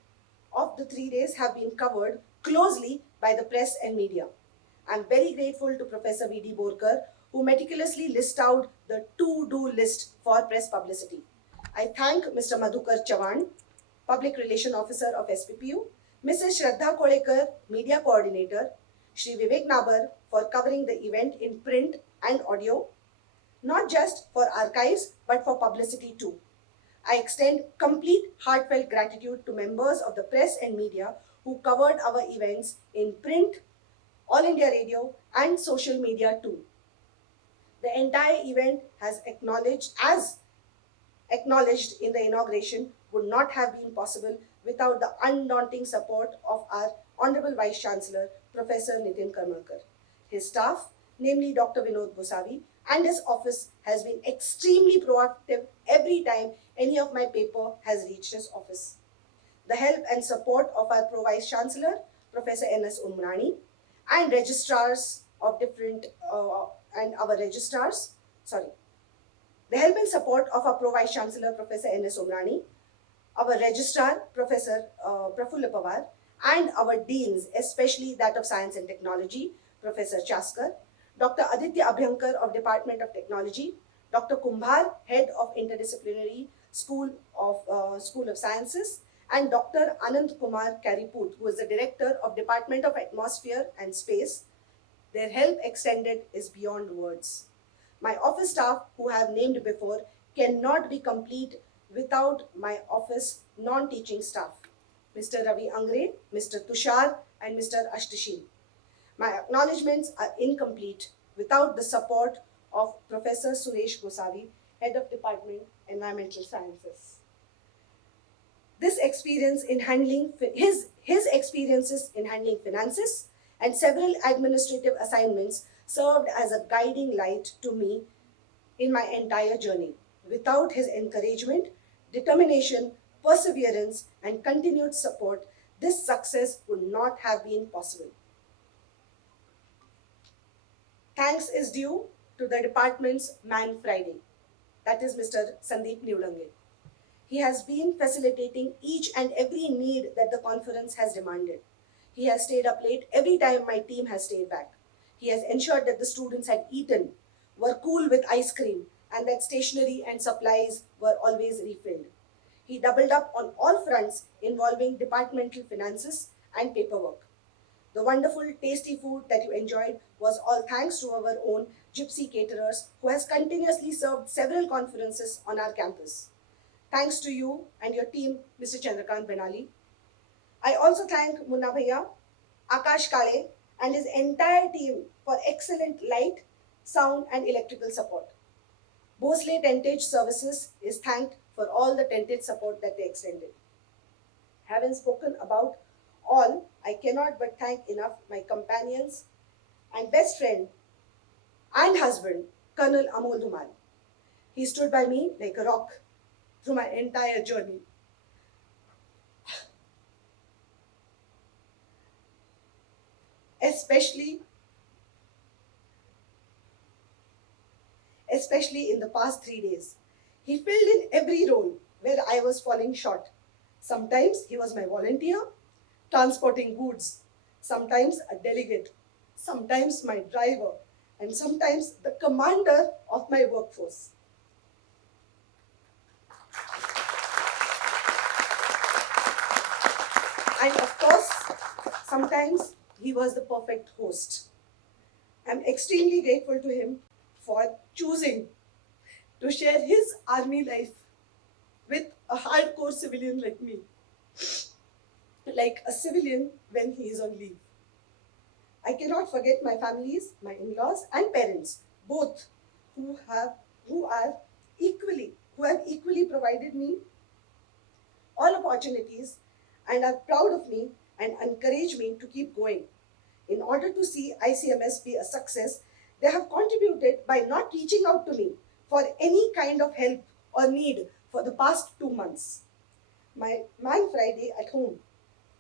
of the 3 days have been covered closely by the press and media. I'm very grateful to Professor V.D. Borkar, who meticulously lists out the to-do list for press publicity. I thank Mr. Madhukar Chavan, Public Relation Officer of SPPU, Mrs. Shraddha Kodekar, Media Coordinator, Shri Vivek Nabar for covering the event in print and audio, not just for archives but for publicity too. I extend complete heartfelt gratitude to members of the press and media who covered our events in print, All India Radio and social media too. The entire event has acknowledged in the inauguration would not have been possible without the undaunting support of our Honorable Vice Chancellor, Professor Nitin Karmalkar. His staff, namely Dr. Vinod Gosavi, and his office has been extremely proactive every time any of my paper has reached his office. The help and support of our Pro-Vice Chancellor, Professor N.S. Umrani, and registrars of different, the help and support of our Pro-Vice Chancellor, Professor N.S. Umrani, our Registrar, Professor Prafulla Pawar, and our Deans, especially that of Science and Technology, Professor Chaskar, Dr. Aditya Abhyankar of Department of Technology, Dr. Kumbhar, Head of Interdisciplinary School of Sciences, and Dr. Anand Kumar Kariput, who is the Director of Department of Atmosphere and Space. Their help extended is beyond words. My office staff, who I have named before, cannot be complete without my office non-teaching staff, Mr. Ravi Angre, Mr. Tushar, and Mr. Ashtashil. My acknowledgements are incomplete without the support of Professor Suresh Gosavi, Head of Department, Environmental Sciences. This experience in handling, his experiences in handling finances and several administrative assignments served as a guiding light to me in my entire journey. Without his encouragement, determination, perseverance, and continued support, this success would not have been possible. Thanks is due to the department's Man Friday, that is Mr. Sandeep Niudange. He has been facilitating each and every need that the conference has demanded. He has stayed up late every time my team has stayed back. He has ensured that the students had eaten, were cool with ice cream, and that stationery and supplies were always refilled. He doubled up on all fronts involving departmental finances and paperwork. The wonderful, tasty food that you enjoyed was all thanks to our own Gypsy caterers who has continuously served several conferences on our campus. Thanks to you and your team, Mr. Chandrakant Benali. I also thank Munna Bhaiya, Akash Kale, and his entire team for excellent light, sound, and electrical support. Bosley Tentage Services is thanked for all the tentage support that they extended. Having spoken about all, I cannot but thank enough my companions and best friend and husband, Colonel Amol Dhumal. He stood by me like a rock through my entire journey. Especially in the past 3 days. He filled in every role where I was falling short. Sometimes he was my volunteer, transporting goods, sometimes a delegate, sometimes my driver, and sometimes the commander of my workforce. And of course, sometimes he was the perfect host. I'm extremely grateful to him for choosing to share his army life with a hardcore civilian like me. Like a civilian when he is on leave. I cannot forget my families, my in-laws and parents, both who have equally provided me all opportunities and are proud of me and encourage me to keep going. In order to see ICMS be a success, they have contributed by not reaching out to me for any kind of help or need for the past 2 months. My Man Friday at home,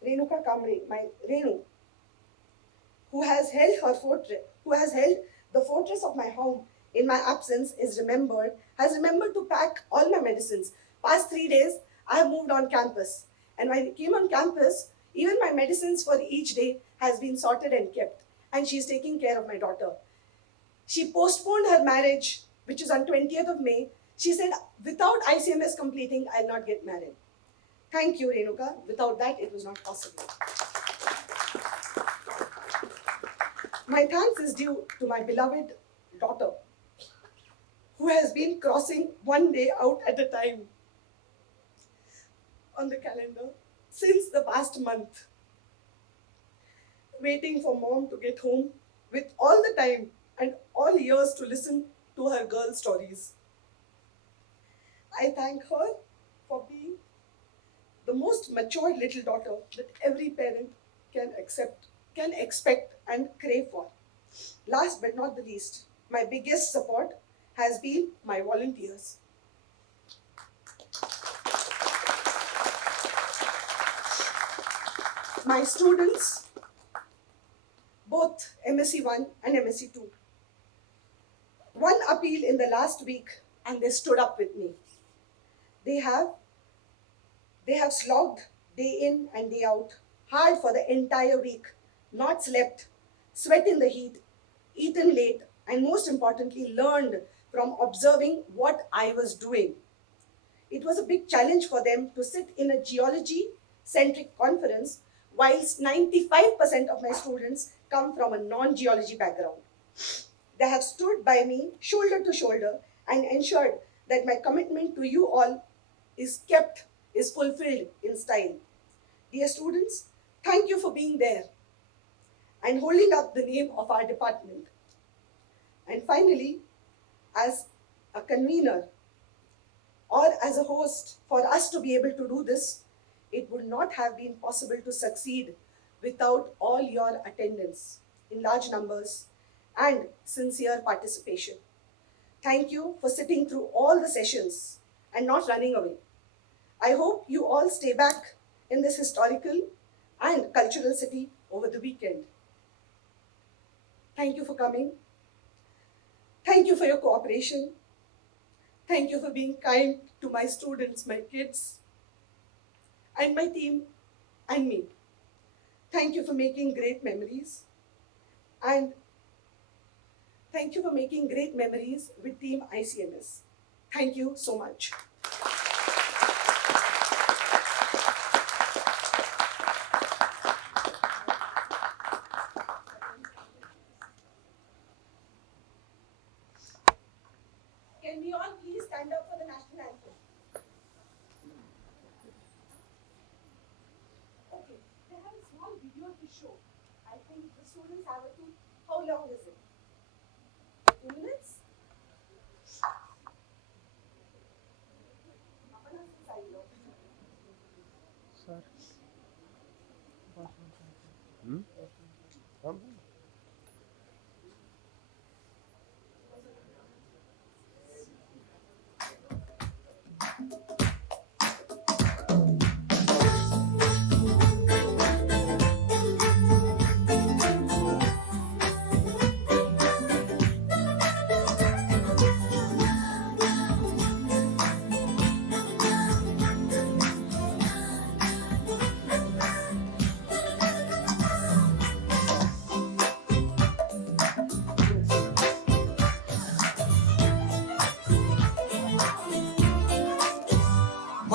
Renuka Kamre, my Renu, who has held the fortress of my home in my absence, has remembered to pack all my medicines. Past 3 days, I have moved on campus. And when I came on campus, even my medicines for each day has been sorted and kept. And she is taking care of my daughter. She postponed her marriage, which is on 20th of May. She said, without ICMS completing, I'll not get married. Thank you, Renuka. Without that, it was not possible. My thanks is due to my beloved daughter, who has been crossing one day out at a time on the calendar since the past month, waiting for mom to get home with all the time and all ears to listen to her girl stories. I thank her for being the most matured little daughter that every parent can expect and crave for. Last but not the least, my biggest support has been my volunteers. My students, both MSc 1 and MSc 2. One appeal in the last week and they stood up with me. They have slogged day in and day out, hard for the entire week, not slept, sweat in the heat, eaten late, and most importantly, learned from observing what I was doing. It was a big challenge for them to sit in a geology-centric conference whilst 95% of my students come from a non-geology background. They have stood by me shoulder to shoulder and ensured that my commitment to you all is fulfilled in style. Dear students, thank you for being there and holding up the name of our department. And finally, as a convener or as a host, for us to be able to do this, it would not have been possible to succeed without all your attendance in large numbers and sincere participation. Thank you for sitting through all the sessions and not running away. I hope you all stay back in this historical and cultural city over the weekend. Thank you for coming. Thank you for your cooperation. Thank you for being kind to my students, my kids, and my team, and me. Thank you for making great memories. And thank you for making great memories with Team ICMS. Thank you so much. Can we all please stand up for the national anthem? Okay, they have a small video to show. I think the students have it too. How long is it? 2 minutes?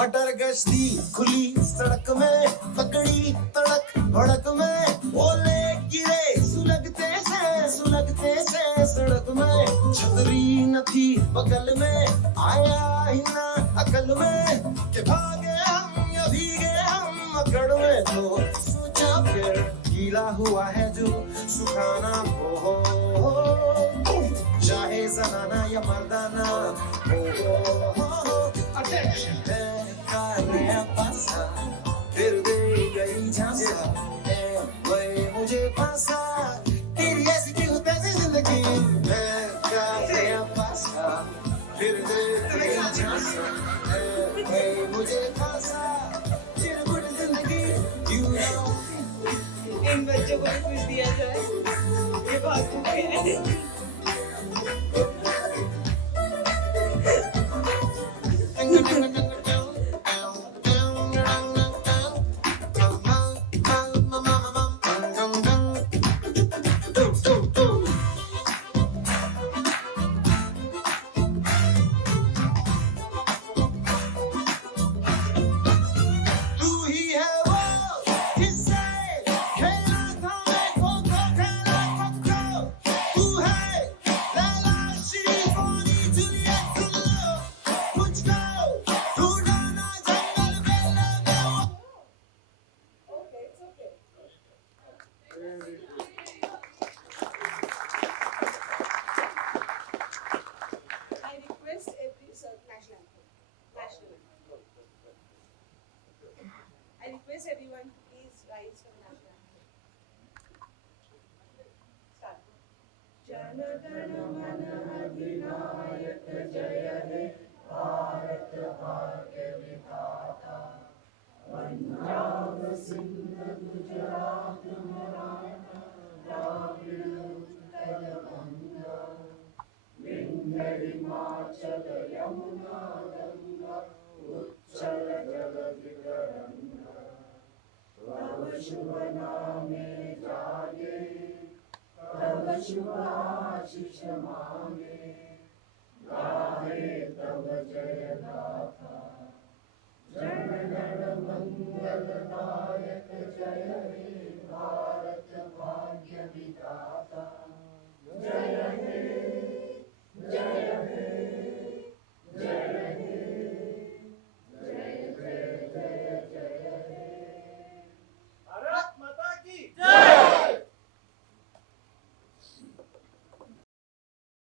मटर गश्ती खुली सड़क में पकड़ी तड़क भड़क में ओले गिरे सुलगते से सड़क में छतरी न थी बगल में आया ही ना अकल में कि भागे हम या भीगे हम अकड़ में तो सोचा फिर गीला हुआ है जो सुखाना हो चाहे जनाना या मर्दाना हो Attention. नया पासा फिर दे गई झांसा वही मुझे फांसा तेरी ऐसी क्यों तैसी जिंदगी मैं क्या नया पासा फिर दे गई झांसा वही मुझे फांसा चिरकुट जिंदगी you know इन बच्चों को भी कुछ दिया जाए ये बात तो है everyone to please rise for the national anthem. Start. Jana Gana Mana Adhinayak Jaya He Bharat Bhagya Vidhata Punjab Sindh Gujarat Maratha Dravid Uttar Banga Vindhya Himachal Yamuna Ganga Uchchal Jagadhi Taranga तव शुभ नामे जागे तव शुभ आशीष मांगे गाहे तव जय गाथा जन गण मंगल दायक जय हे भारत भाग्य विधाता जय हे जय हे जय